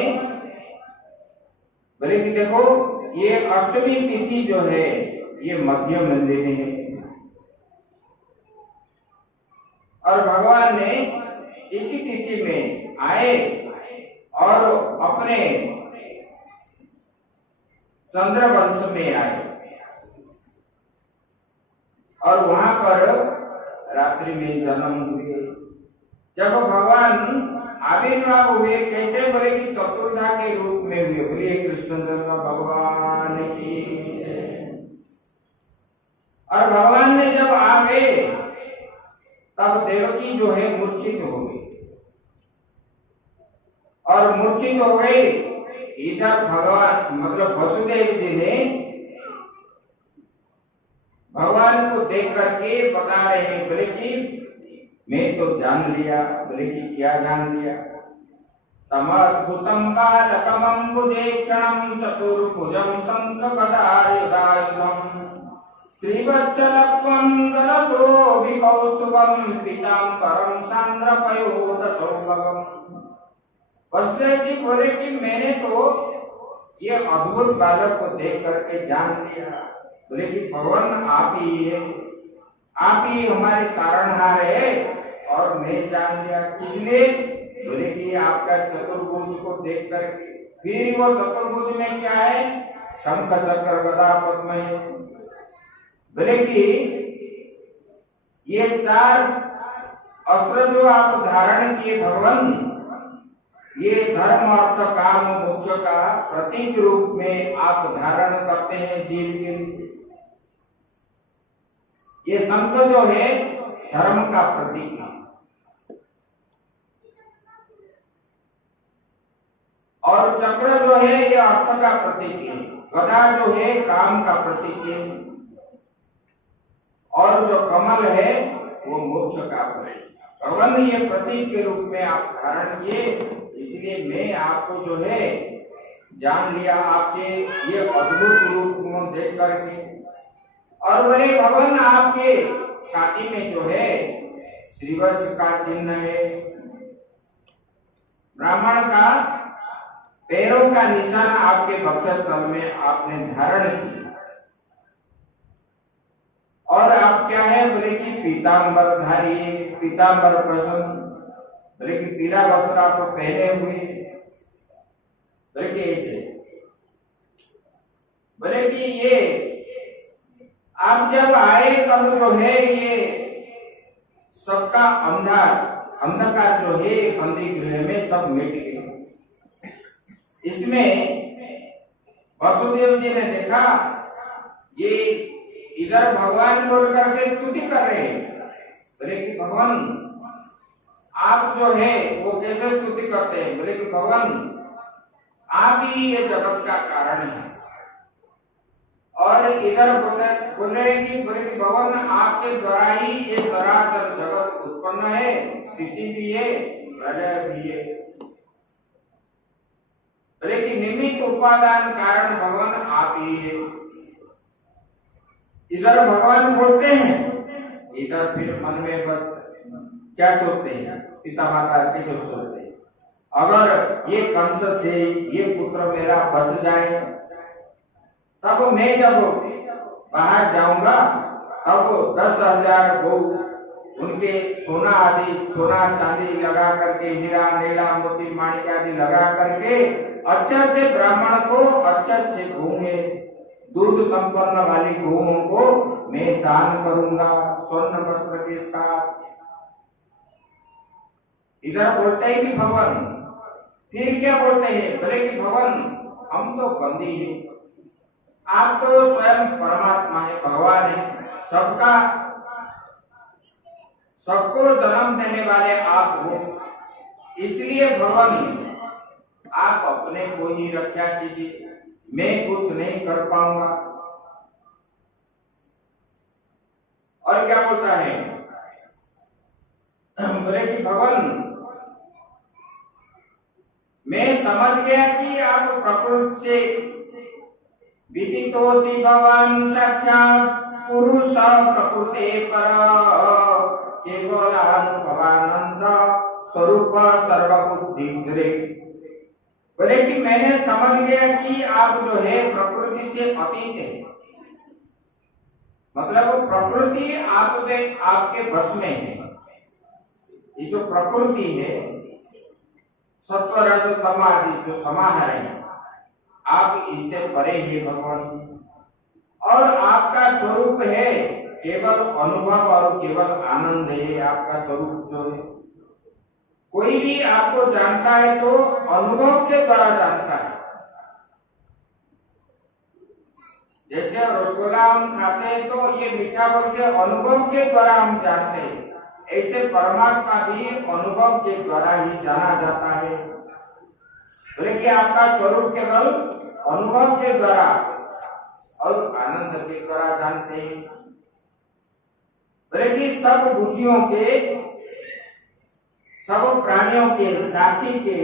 बोले कि देखो ये अष्टमी तिथि जो है ये मध्य मंदिर है। और भगवान ने इसी तिथि में आए और अपने चंद्रवंश में आए और वहां पर रात्रि में जन्म हुए। जब भगवान आविर्भाव हुए कैसे? बोले कि चतुर्धा के रूप में हुए। बोलिए कृष्णचंद्र भगवान की। और भगवान ने जब आ गए तब देवकी जो है मूर्छित हो गई। और मूर्छित हो गई। इधर भगवान मतलब वसुदेव जी ने भगवान को देख करके बता रहे हैं, बोले कि मैं तो जान लिया। बोले कि क्या जान लिया? तमद्भुतं बालकमम्बुजेक्षणं चतुर्भुजं शङ्खगदायुधायुधं श्रीवत्सलत्वन्दलशोभिकौस्तुभं पीताम्बरं सान्द्रपयोदशौभगम्। वसुदेव जी बोले कि मैंने तो ये अद्भुत बालक को देख करके जान लिया। बोले कि भगवान आप ही है, आप ही हमारे तारणहार है। और मैं जान लिया किसने? बोले कि आपका चतुर्भुज को देख करके। फिर वो चतुर्भुज में क्या है? शंख चक्र गदा पद्म है। बोले कि ये 4 अस्त्र जो आप धारण किए भगवान, ये धर्म अर्थ काम मोक्ष का प्रतीक रूप में आप धारण करते हैं जीव के लिए। ये शंख जो है धर्म का प्रतीक है और चक्र जो है ये अर्थ का प्रतीक है। गदा जो है काम का प्रतीक है और जो कमल है वो मोक्ष का प्रतीक। भगवान ये प्रतीक के रूप में आप धारण किए, इसलिए मैं आपको जो है जान लिया आपके ये अद्भुत रूप को देख करके। और बोले भगवान आपके छाती में जो है श्रीवत्स का चिन्ह है, ब्राह्मण का पैरों का निशान आपके वक्षस्थल में आपने धारण किया। और आप क्या है? बोले कि पीतांबर धारी, पीतांबर प्रसन्न। बोले कि पीला वस्त्र आप पहने हुए। बोले कि ऐसे। बोले कि ये आप जब आए तब जो है ये सबका अंधार अंधकार जो है बंदी गृह में सब मिट गए। इसमें वसुदेव जी ने देखा ये इधर भगवान बोल करके स्तुति कर रहे हैं, बोले कि भगवान आप जो है वो कैसे स्तुति करते हैं? बोले कि भगवान आप ही ये जगत का कारण है। और इधर बोल रहे हैं कि बोले कि भगवान आपके द्वारा ही ये चराचर जगत उत्पन्न है, स्थिति भी है, प्रलय भी है। बोले कि निमित्त उपादान कारण भगवान आप ही है। इधर भगवान बोलते हैं, इधर फिर मन में बस क्या सोचते हैं, पिता माता कैसे सोचते हैं, अगर ये कंस से ये पुत्र मेरा बच जाए तब मैं जब बाहर जाऊंगा तब 10,000 गौ उनके सोना चांदी लगा करके, हीरा नीला मोती माणिक आदि लगा करके अच्छे अच्छे ब्राह्मण को अच्छे गौएं, दुर्ग संपन्न वाली गौओं को मैं दान करूंगा स्वर्ण वस्त्र के साथ। इधर बोलते हैं कि भगवान, फिर क्या बोलते हैं? बोले कि भगवान हम तो बंदी हैं, आप तो स्वयं परमात्मा है, भगवान है, सबको जन्म देने वाले आप हो, इसलिए भगवान आप अपने को ही रक्षा कीजिए, मैं कुछ नहीं कर पाऊंगा। और क्या बोलता है? बोले कि भगवान मैं समझ गया कि आप प्रकृति से विदितोऽसि भवान साक्षात् पुरुष प्रकृते पर केवलानुभवानंद स्वरूप सर्वबुद्धि। बोले कि मैंने समझ गया कि आप जो है प्रकृति से अतीत है, मतलब प्रकृति आप में आपके बस में है। ये जो प्रकृति है सत्व रज तम आदि जो समाहार है, आप इससे परे हैं भगवान, और आपका स्वरूप है केवल अनुभव और केवल आनंद है। आपका स्वरूप जो है कोई भी आपको जानता है तो अनुभव के द्वारा जानता है। जैसे रसगुल्ला हम खाते हैं तो ये मीठा बोल के अनुभव के द्वारा हम जानते हैं, ऐसे परमात्मा भी अनुभव के द्वारा ही जाना जाता है। बोले कि आपका स्वरूप केवल अनुभव के द्वारा और आनंद के द्वारा जानते हैं। बोले कि सब बुद्धियों के, सब प्राणियों के साथी के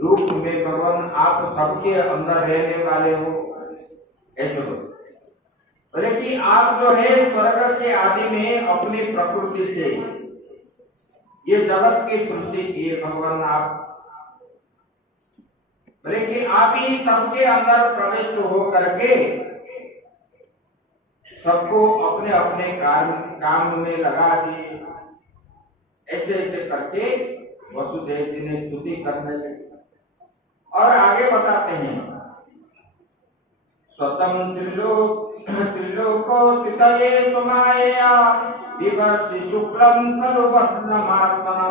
रूप में भगवान आप सबके अंदर रहने वाले हो, ऐसे बोले। बोले कि आप जो है स्वर्ग के आदि में अपनी प्रकृति से ये जगत की सृष्टि की है भगवान आप। बोले कि आप ही सबके अंदर प्रविष्ट हो करके सबको अपने अपने काम में लगा दिए। ऐसे ऐसे करके वसुदेव जी ने स्तुति करने लगे और आगे बताते हैं, स्वतम त्रिलोको स्थितये सुमाया विवर्षि शुक्लम खलु वर्णमात्मना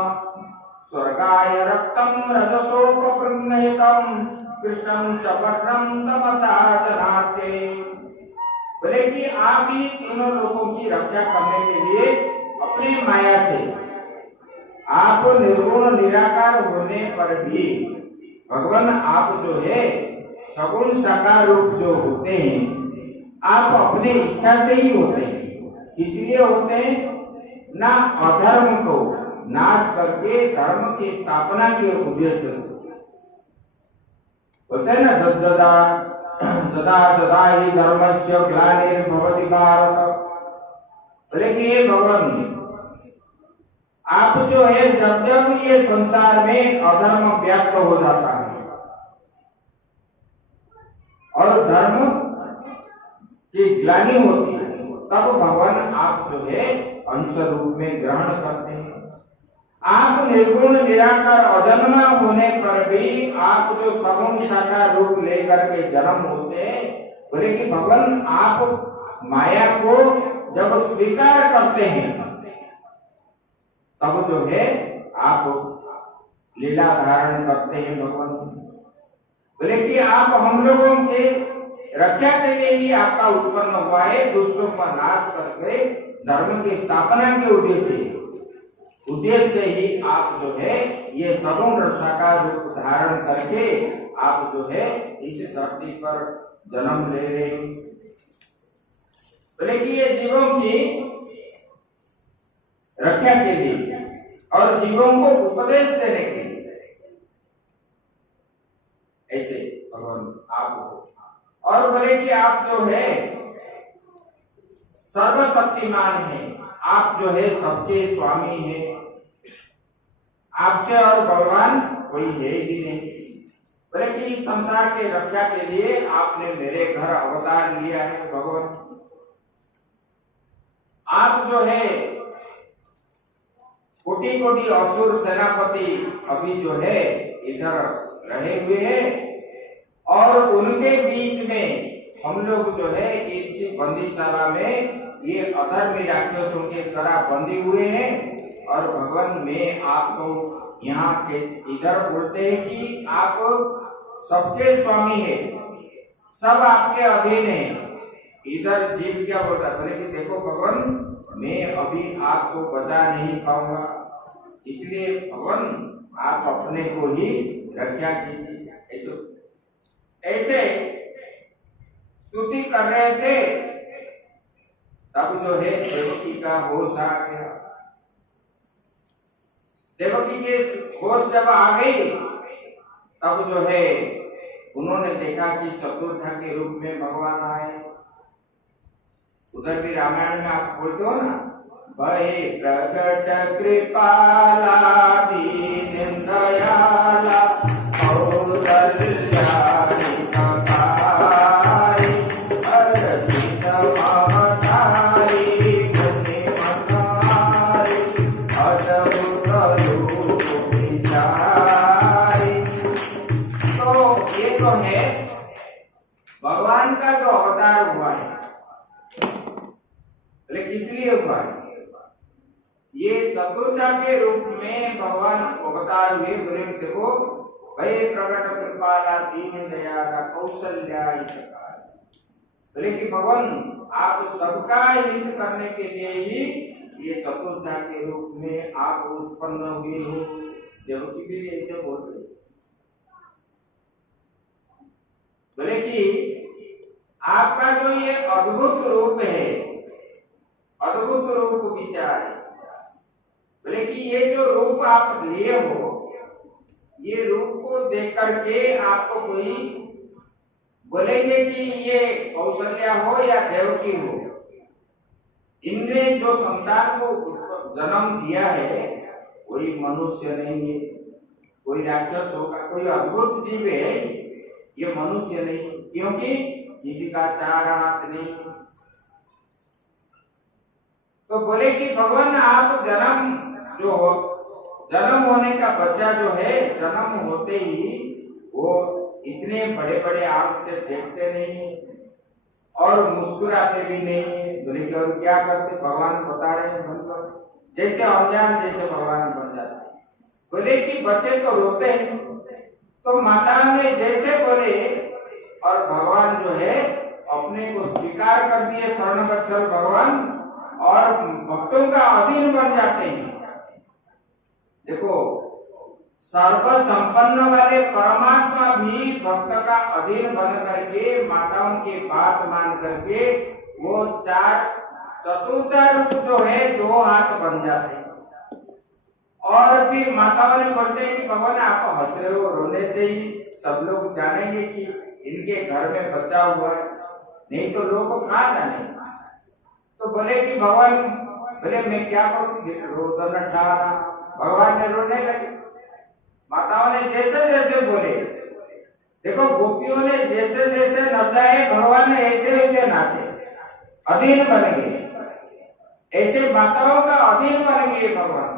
स्वर्गाय रक्तम रजसोपकृष्णहितम कृष्णं च वर्णं तमसा जनाते। बोले कि आप ही तीनों लोगों की रक्षा करने के लिए अपनी माया से, आप निर्गुण निराकार होने पर भी भगवान आप जो है सगुण साकार रूप जो होते हैं, आप अपने इच्छा से ही होते हैं। इसलिए होते हैं ना अधर्म को नाश करके धर्म की स्थापना के उद्देश्य से होते हैं ना। जदा जदा ही धर्मस्य ग्लानिर्भवति भारत। देखिए भगवान आप जो है जब जब ये संसार में अधर्म व्याप्त हो जाता है और धर्म की ग्लानि होती है, तब भगवान आप जो है अंश रूप में ग्रहण करते हैं। आप निर्गुण निराकार अजन्मा होने पर भी आप जो सगुण साकार रूप लेकर के जन्म होते हैं, बोले कि भगवान आप माया को जब स्वीकार करते हैं तब जो है आप लीला धारण करते हैं भगवान। बोले कि आप हम लोगों के रक्षा के लिए ही आपका उत्पन्न हुआ है, दुष्टों का नाश करके धर्म की स्थापना के उद्देश्य से ही आप जो है ये सगुण रसा का रूप धारण करके आप जो है इस धरती पर जन्म ले रहे हैं। बोले कि ये जीवों की रक्षा के लिए और जीवों को उपदेश देने के लिए, ऐसे भगवान आप। और बोले कि आप जो है सर्वशक्तिमान है, आप जो है सबके स्वामी हैं, आपसे और भगवान कोई है ही नहीं। बोले कि इस संसार के रक्षा के लिए आपने मेरे घर अवतार लिया है भगवान। आप जो है कोटि कोटि असुर सेनापति अभी जो है इधर रहे हुए हैं और उनके बीच में हम लोग जो है इस बंदीशाला में ये अधर्मी राक्षसों के तरह बंदी हुए हैं। और भगवान में आपको यहाँ के इधर बोलते हैं कि आप सबके स्वामी है, सब आपके अधीन है। इधर जीव क्या बोलता है, बोले कि देखो भगवान मैं अभी आपको बचा नहीं पाऊंगा, इसलिए भगवान आप अपने को ही रक्षा कीजिए। ऐसे स्तुति कर रहे थे, तब जो है देवकी का होश आ गया। देवकी के होश जब आ गई तब जो है उन्होंने देखा कि चतुर्था के रूप में भगवान आए। उधर भी रामायण में आप बोलते हो ना, भय प्रकट कृपाला दीन दयाला कौसल्या भगवान का जो अवतार हुआ है, किस लिए हुआ है? ये चतुर्था के रूप में भगवान अवतार हुए। बोले देखो भय प्रकट कृपाला दीन दयाला कौशल्या। बोले कि भगवान आप सबका हित करने के लिए ही ये चतुर्था के रूप में आप उत्पन्न हुए हो। देवकी भी ऐसे बोल रहे। बोले कि आपका जो ये अद्भुत रूप है, अद्भुत रूप विचार है। बोले कि ये जो रूप आप लिए हो, ये रूप को देख करके आपको कोई बोलेंगे कि ये कौशल्या हो या देवकी हो, इनने जो संतान को जन्म दिया है कोई मनुष्य नहीं है, कोई राक्षस होगा, कोई अद्भुत जीव है, ये मनुष्य नहीं, क्योंकि किसी का चार हाथ नहीं। तो बोले कि भगवान आप जन्म होने का बच्चा जो है, जन्म होते ही वो इतने बड़े बड़े आंख से देखते नहीं और मुस्कुराते भी नहीं। बोले कि और क्या करते, भगवान बता रहे हैं जैसे अनजान जैसे भगवान बन जाते। बोले कि बच्चे तो रोते हैं, तो माता ने जैसे बोले और भगवान जो है अपने को स्वीकार कर दिए शरणवत्सल भगवान, और भक्तों का अधीन बन जाते हैं। देखो सर्व संपन्न वाले परमात्मा भी भक्त का अधीन बन करके माताओं की बात मान करके वो चतुर्था रूप जो है 2 हाथ बन जाते हैं। और फिर माताओं ने बोलते हैं कि भगवान आप हंस रहे हो, रोने से ही सब लोग जानेंगे कि इनके घर में बच्चा हुआ है, नहीं तो लोगों को कहाँ जाने। तो बोले कि भगवान, बोले मैं क्या करूं, रोदन ठाना। भगवान ने रोने लगे। माताओं ने जैसे जैसे बोले, देखो गोपियों ने जैसे जैसे नचाए, भगवान ने ऐसे ऐसे नाचे, अधीन बन गए। ऐसे माताओं का अधीन बन गए भगवान,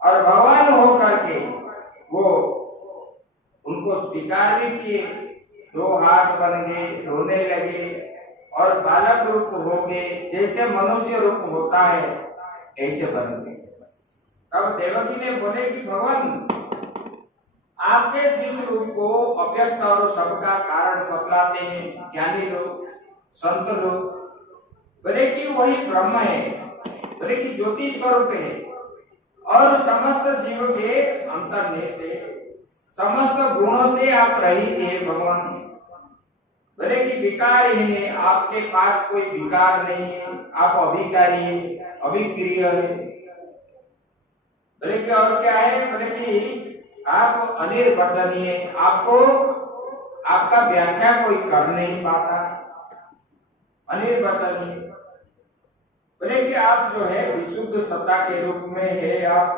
और भगवान होकर के वो उनको स्वीकार भी किए। 2 हाथ बन गए, रोने लगे और बालक रूप हो गए, जैसे मनुष्य रूप होता है ऐसे बन गए। तब देवकी ने बोले कि भगवान, आपके जिस रूप को अव्यक्त और सबका कारण बतलाते हैं ज्ञानी लोग, संत लोग, बोले कि वही ब्रह्म है, बोले कि ज्योति स्वरूप है और समस्त जीव के अंतर्निहित है, समस्त गुणों से आप रहित है भगवान। बोले कि विकारहीन है, आपके पास कोई विकार नहीं है, आप अभिकारी है, अभिक्रिय है। बोले कि और क्या है? बोले कि आप अनिर्वचनीय, आपको आपका व्याख्या कोई कर नहीं पाता, अनिर्वचनीय। बोले कि आप जो है विशुद्ध सत्ता के रूप में है आप।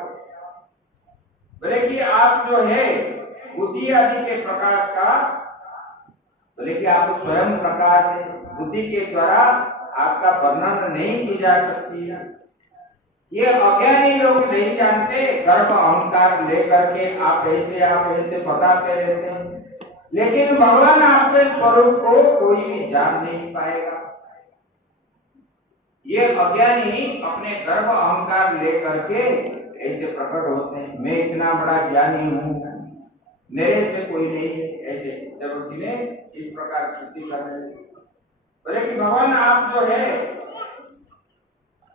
बोले कि आप जो है बुद्धि आदि के प्रकाश का, बोले कि आप स्वयं प्रकाश है, बुद्धि के द्वारा आपका वर्णन नहीं की जा सकती है। ये अज्ञानी लोग नहीं जानते, गर्व अहंकार लेकर के आप ऐसे बताते रहते हैं, लेकिन भगवान आपके स्वरूप को कोई भी जान नहीं पाएगा। ये अज्ञानी अपने गर्व अहंकार लेकर के ऐसे प्रकट होते हैं, मैं इतना बड़ा ज्ञानी हूँ, मेरे से कोई नहीं है, ऐसे देवकी ने इस प्रकार स्तुति करने लगी। बोले कि भगवान आप जो है,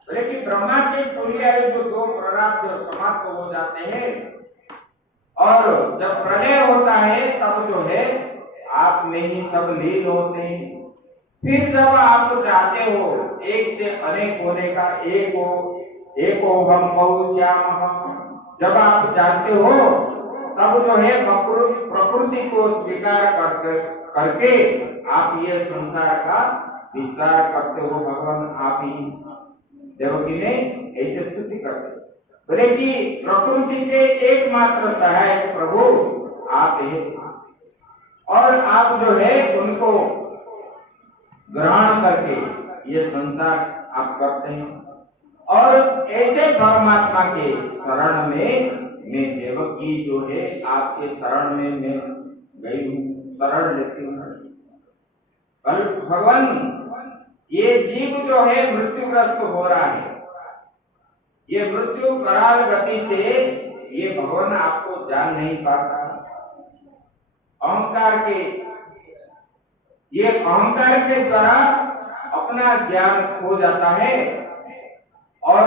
बोले कि ब्रह्मा की पूरी आयु जो दो प्रारब्ध समाप्त हो जाते हैं और जब प्रलय होता है तब जो है आप में ही सब लीन होते हैं। फिर जब आप चाहते हो एक से अनेक होने का, एको हम बहुश्यामहम्, जब आप जानते हो तब जो है प्रकृति को स्वीकार करके आप ये संसार का विस्तार करते हो भगवान, आप ही। देवकी ने ऐसे स्तुति करते, बोले कि प्रकृति के एकमात्र सहायक प्रभु आप हैं और आप जो है उनको ग्रहण करके ये संसार आप करते हैं। और ऐसे परमात्मा के शरण में मैं देवकी जो है आपके शरण में मैं गई हूँ, शरण लेती हूँ। भगवान ये जीव जो है मृत्युग्रस्त हो रहा है, ये मृत्यु कराल गति से ये भगवान आपको जान नहीं पाता। अहंकार के द्वारा अपना ज्ञान खो जाता है और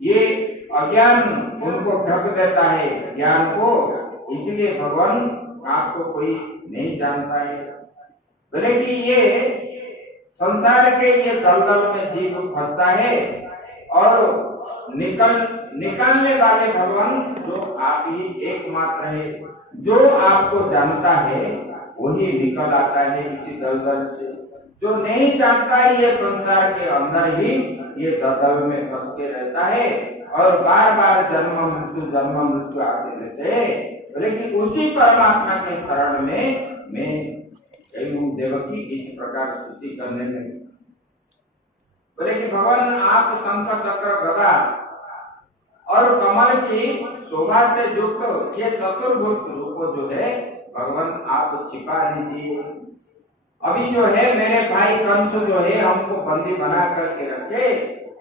ये अज्ञान उनको ढक देता है ज्ञान को, इसलिए भगवान आपको कोई नहीं जानता है। बोले कि ये संसार के ये दलदल में जीव फंसता है और निकालने वाले भगवान जो आप ही एकमात्र है, जो आपको जानता है वही निकल आता है इसी दलदल से। जो नहीं जानता है ये संसार के अंदर ही ये दलदल में फंस के रहता है और बार बार जन्म मृत्यु आते रहते हैं। बोले कि उसी परमात्मा के शरण में मैं देवकी इस प्रकार स्तुति करने लगी। बोले कि भगवान आप शंख चक्र गदा और कमल की शोभा से युक्त ये चतुर्भुज रूप जो है भगवान आप छिपा लीजिए। अभी जो है मेरे भाई कंस जो है हमको बंदी बना करके रखे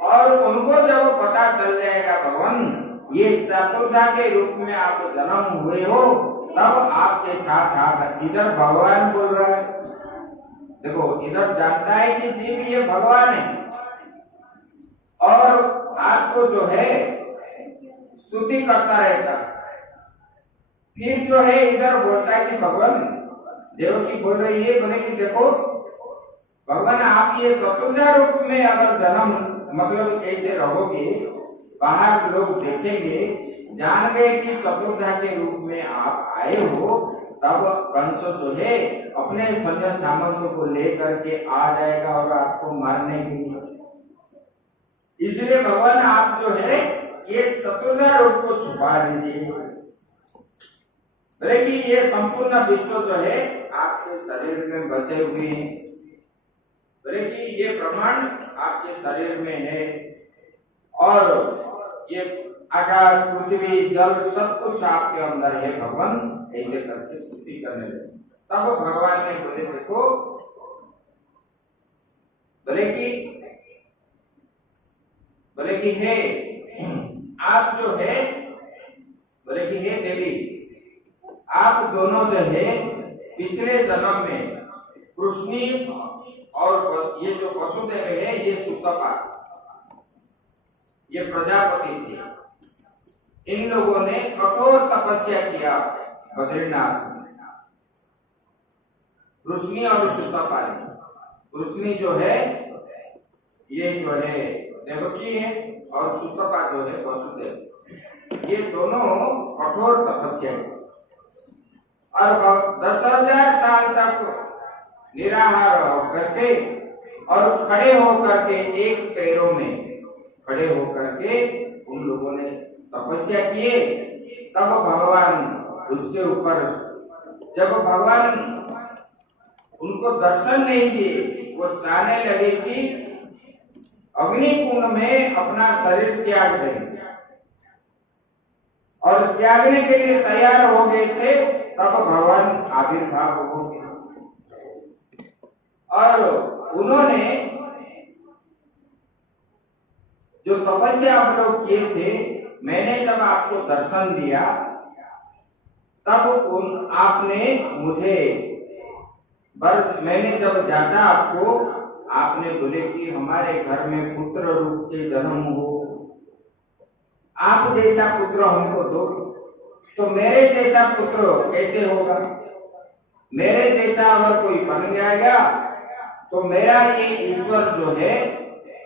और उनको जब पता चल जाएगा भगवान ये चतुर्धा के रूप में आप जन्म हुए हो, तब आपके साथ आप, इधर भगवान बोल रहा है, देखो इधर जानता है कि जीव ये भगवान है और आपको जो है स्तुति करता रहता है। फिर जो है इधर बोलता है कि भगवान, देवकी बोल रही है, बोले कि देखो भगवान आप ये चतुर्धा रूप में अगर जन्म मतलब ऐसे रहोगे, बाहर लोग देखेंगे, जान गए कि चतुर्धा के रूप में आप आए हो, तब कंस जो है अपने सैन्य सामंतों को लेकर के आ जाएगा और आपको मारने के लिए। इसलिए भगवान आप जो है ये चतुर्धा रूप को छुपा लीजिए। बोले कि ये संपूर्ण विश्व जो है आपके शरीर में बसे हुए हैं। बोले कि ये ब्रह्मांड आपके शरीर में है और ये आकाश पृथ्वी जल सब कुछ आपके अंदर है भगवान, ऐसे करके स्तुति करने लगे। तब भगवान ने बोले देखो, बोले कि हे आप जो है बोले कि हे देवी, आप दोनों जो है पिछले जन्म में कृष्णी और ये जो वसुदेव है ये सुतपा, ये प्रजापति थे। इन लोगों ने कठोर तपस्या किया बद्रीनाथ में। कृष्णी और सुतपा ने, कृष्णी जो है ये जो है देवकी है और सुतपा जो है वसुदेव, ये दोनों कठोर तपस्या की और 10,000 साल तक निराहार होकर के और खड़े होकर के एक पैरों में खड़े होकर के उन लोगों ने तपस्या किए। तब भगवान उसके ऊपर, जब भगवान उनको दर्शन नहीं दिए, वो चाहने लगे कि अग्निकुंड में अपना शरीर त्याग दें और त्यागने के लिए तैयार हो गए थे, तब भगवान आविर्भाव हो गए और उन्होंने जो तपस्या आप लोग किए थे, मैंने जब आपको दर्शन दिया तब आपने मुझे मैंने जब जांचा आपको, आपने बोले कि हमारे घर में पुत्र रूप के जन्म हो, आप जैसा पुत्र हमको दो। तो मेरे जैसा पुत्र कैसे होगा? मेरे जैसा अगर कोई बन जाएगा तो मेरा ये ईश्वर जो है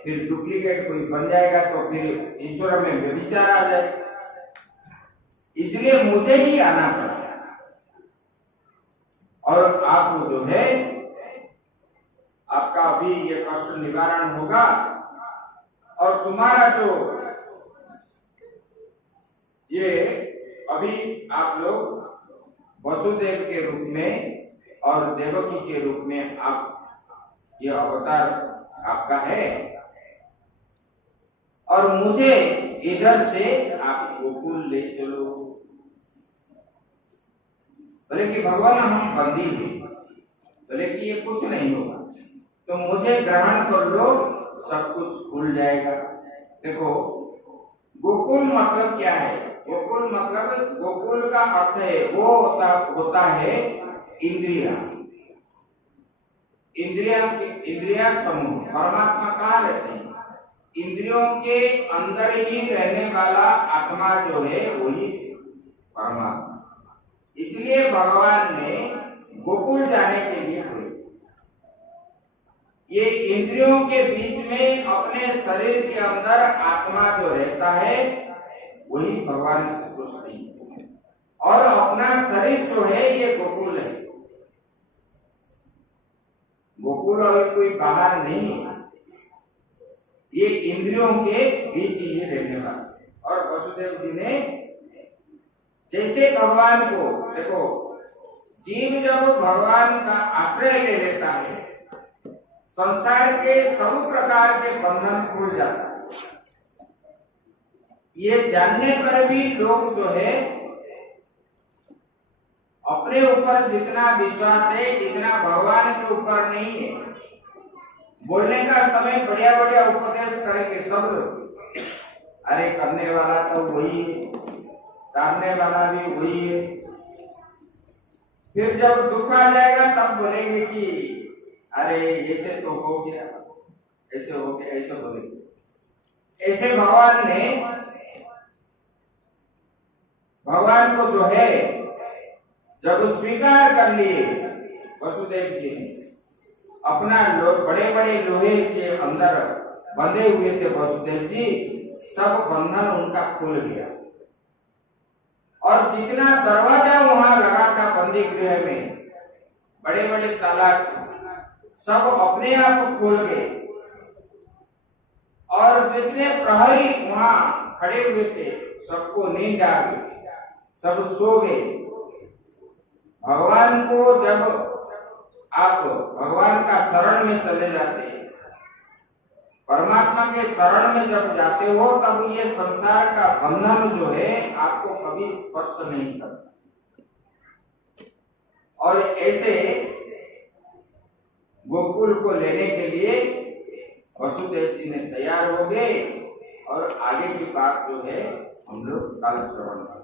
फिर डुप्लीकेट कोई बन जाएगा, तो फिर ईश्वर में व्यभिचार आ जाएगा। इसलिए मुझे ही आना पड़ा और आप जो है आपका अभी ये कष्ट निवारण होगा और तुम्हारा जो ये अभी आप लोग वसुदेव के रूप में और देवकी के रूप में आप ये अवतार आपका है और मुझे इधर से आप गोकुल ले चलो। बोले कि भगवान हम बंदी हैं, बोले कि ये कुछ नहीं होगा, तो मुझे ग्रहण कर लो, सब कुछ खुल जाएगा। देखो गोकुल मतलब क्या है? गोकुल मतलब, गोकुल का अर्थ है वो होता है इंद्रिया, इंद्रिया समूह। परमात्मा कहाँ रहते हैं? इंद्रियों के अंदर ही रहने वाला आत्मा जो है वही परमात्मा। इसलिए भगवान ने गोकुल जाने के लिए बोला। ये इंद्रियों के बीच में अपने शरीर के अंदर आत्मा जो रहता है वही भगवान श्री कृष्ण है और अपना शरीर जो है ये गोकुल है। गोकुल और कोई बाहर नहीं है, ये इंद्रियों के बीच ही रहने वाला। और वसुदेव जी ने जैसे भगवान को, देखो जीव जब भगवान का आश्रय ले लेता है, संसार के सब प्रकार के बंधन खुल जाता है। ये जानने पर भी लोग जो है अपने ऊपर जितना विश्वास है इतना भगवान के ऊपर नहीं है। बोलने का समय बढ़िया बढ़िया उपदेश करेंगे सब लोग, अरे करने वाला तो वही है, तारने वाला भी वही है। फिर जब दुख आ जाएगा तब बोलेंगे कि अरे ऐसे तो हो गया, ऐसे हो गया, ऐसे बोलेंगे। ऐसे भगवान को जो है जब स्वीकार कर लिए वसुदेव जी ने, अपना बड़े बड़े लोहे के अंदर बंधे हुए थे वसुदेव जी, सब बंधन उनका खुल गया और जितना दरवाजा वहां लगा था बंदी गृह में, बड़े बड़े ताला सब अपने आप खुल गए और जितने प्रहरी वहां खड़े हुए थे सबको नींद आ गई, सब सो गए। भगवान को जब आप भगवान का शरण में चले जाते हैं, परमात्मा के शरण में जब जाते हो, तब ये संसार का बंधन जो है आपको कभी स्पर्श नहीं करता। और ऐसे गोकुल को लेने के लिए वसुदेव जी ने तैयार हो गए और आगे की बात जो है हम लोग कल श्रवण करेंगे।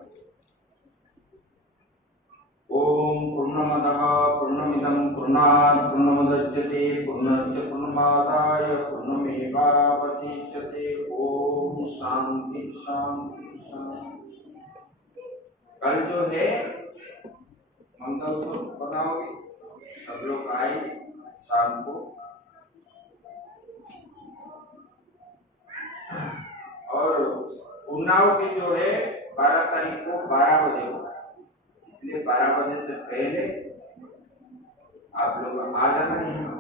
ओम पूर्णमदः पूर्णमिदं पूर्णात् पूर्णमुदच्यते पूर्णस्य पूर्णमादाय पूर्णमेवावशिष्यते। ओम शांति शांति शांति। कल जो है मंगल बनाओगे, सब लोग आए शाम को, और उन्नाव की जो है 12 तारीख को 12 बजे होगा, इसलिए 12 बजे से पहले आप लोग आ जाना। यहाँ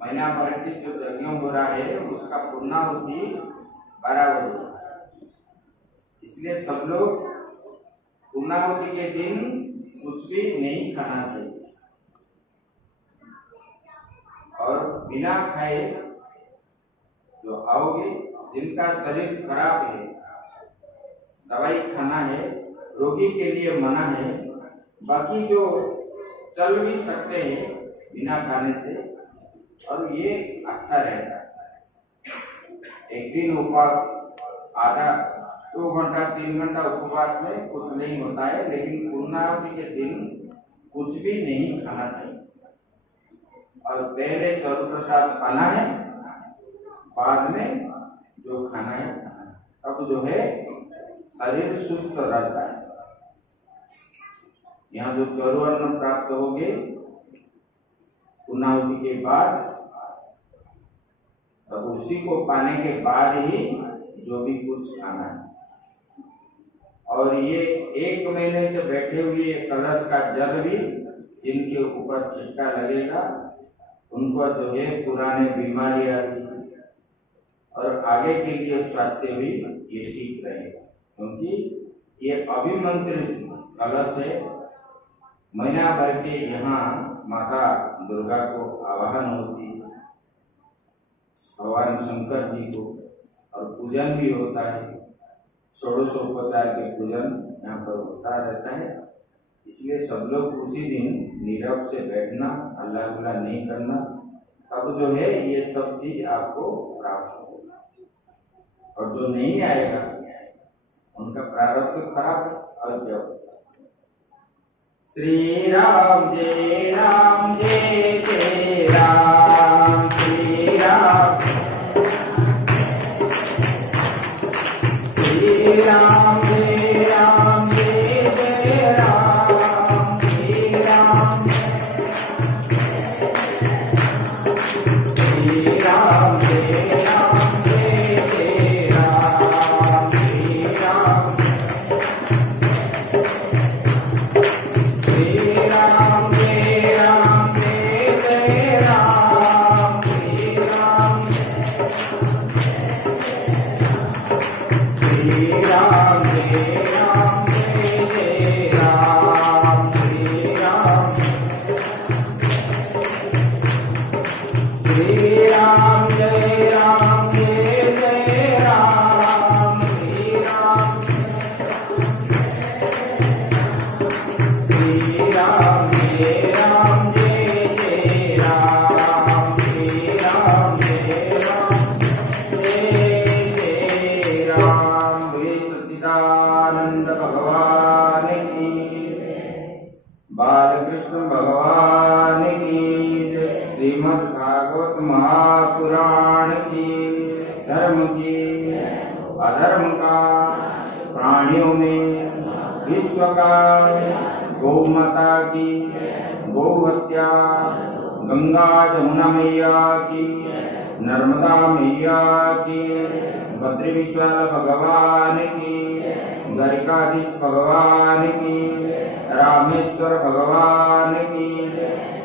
महीना भर की जो यज्ञ हो रहा है उसका पूर्णाहुति 12 बजे, इसलिए सब लोग पूर्णाहुति के दिन कुछ भी नहीं खाना चाहिए, और बिना खाए जो आओगे, जिनका शरीर खराब है, दवाई खाना है, रोगी के लिए मना है, बाकी जो चल भी सकते हैं बिना खाने से, और ये अच्छा रहेगा। एक दिन उपवास, आधा 2 घंटा 3 घंटा उपवास में कुछ नहीं होता है, लेकिन पूर्णाहुति के दिन कुछ भी नहीं खाना चाहिए, और पहले चरु प्रसाद खाना है, बाद में जो खाना है खाना है, तब जो है शरीर सुस्त रहता है। यहाँ जो चरु अन्न प्राप्त होंगे पूर्णाहुति के बाद, तब उसी को पाने के बाद ही जो भी कुछ खाना है। और ये 1 महीने से बैठे हुए कलश का जल भी जिनके ऊपर छिटका लगेगा, उनको जो है पुराने बीमारियां और आगे के लिए स्वास्थ्य भी ये ठीक रहेगा, क्योंकि ये अभिमंत्रित कलश है। महीना भर के यहाँ माता दुर्गा को आवाहन होती है, भगवान शंकर जी को, और पूजन भी होता है, षोडशोपचार के पूजन यहाँ पर होता रहता है। इसलिए सब लोग उसी दिन नीरव से बैठना, हल्ला गुल्ला नहीं करना, तब जो है ये सब चीज आपको प्राप्त होगा। और जो नहीं आएगा उनका प्रारब्ध खराब है, और क्या होगा। श्री राम जय राम जय जय राम, श्री राम श्री राम जय राम जय जय राम, श्री राम श्री राम जय राम जय जय राम, श्री राम श्री राम जय राम जय जय राम, श्री राम श्री राम जय राम जय जय राम, श्री राम श्री राम जय राम जय जय राम, श्री राम श्री राम जय राम जय जय राम, श्री राम जय राम जय जय राम। बोले सच्चिदानंद भगवान की, बालकृष्ण भगवान की जय। श्रीमद् भागवत महापुराण की, धर्म की, अधर्म का, प्राणियों में, विश्व का, गौ माता की, गौ हत्या, गंगा जमुना मैया की, नर्मदा मैया की, बद्री विशाल भगवान की, द्वारिकाधीश भगवान की, रामेश्वर भगवान की,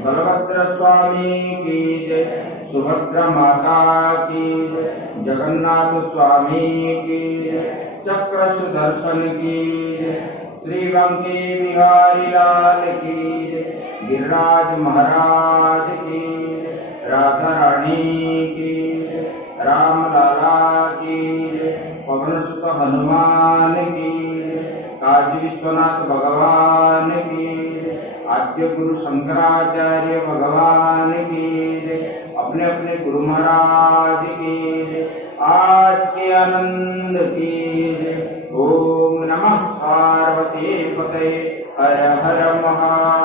बलभद्र स्वामी की जय, सुभद्रा माता की जय, जगन्नाथ स्वामी की जय, चक्र सुदर्शन की जय, श्री बंकी बिहारी लाल की जय, गिरिराज महाराज की जय, राधा रानी की जय, राम लाला की जय, पवन सुत हनुमान की जय, काशी विश्वनाथ भगवान की जय, आद्य गुरु शंकराचार्य भगवान की जय, अपने अपने गुरु महाराज की जय, आज के आनंद की जय। ओम नमः पार्वती पते, हर हर महादेव।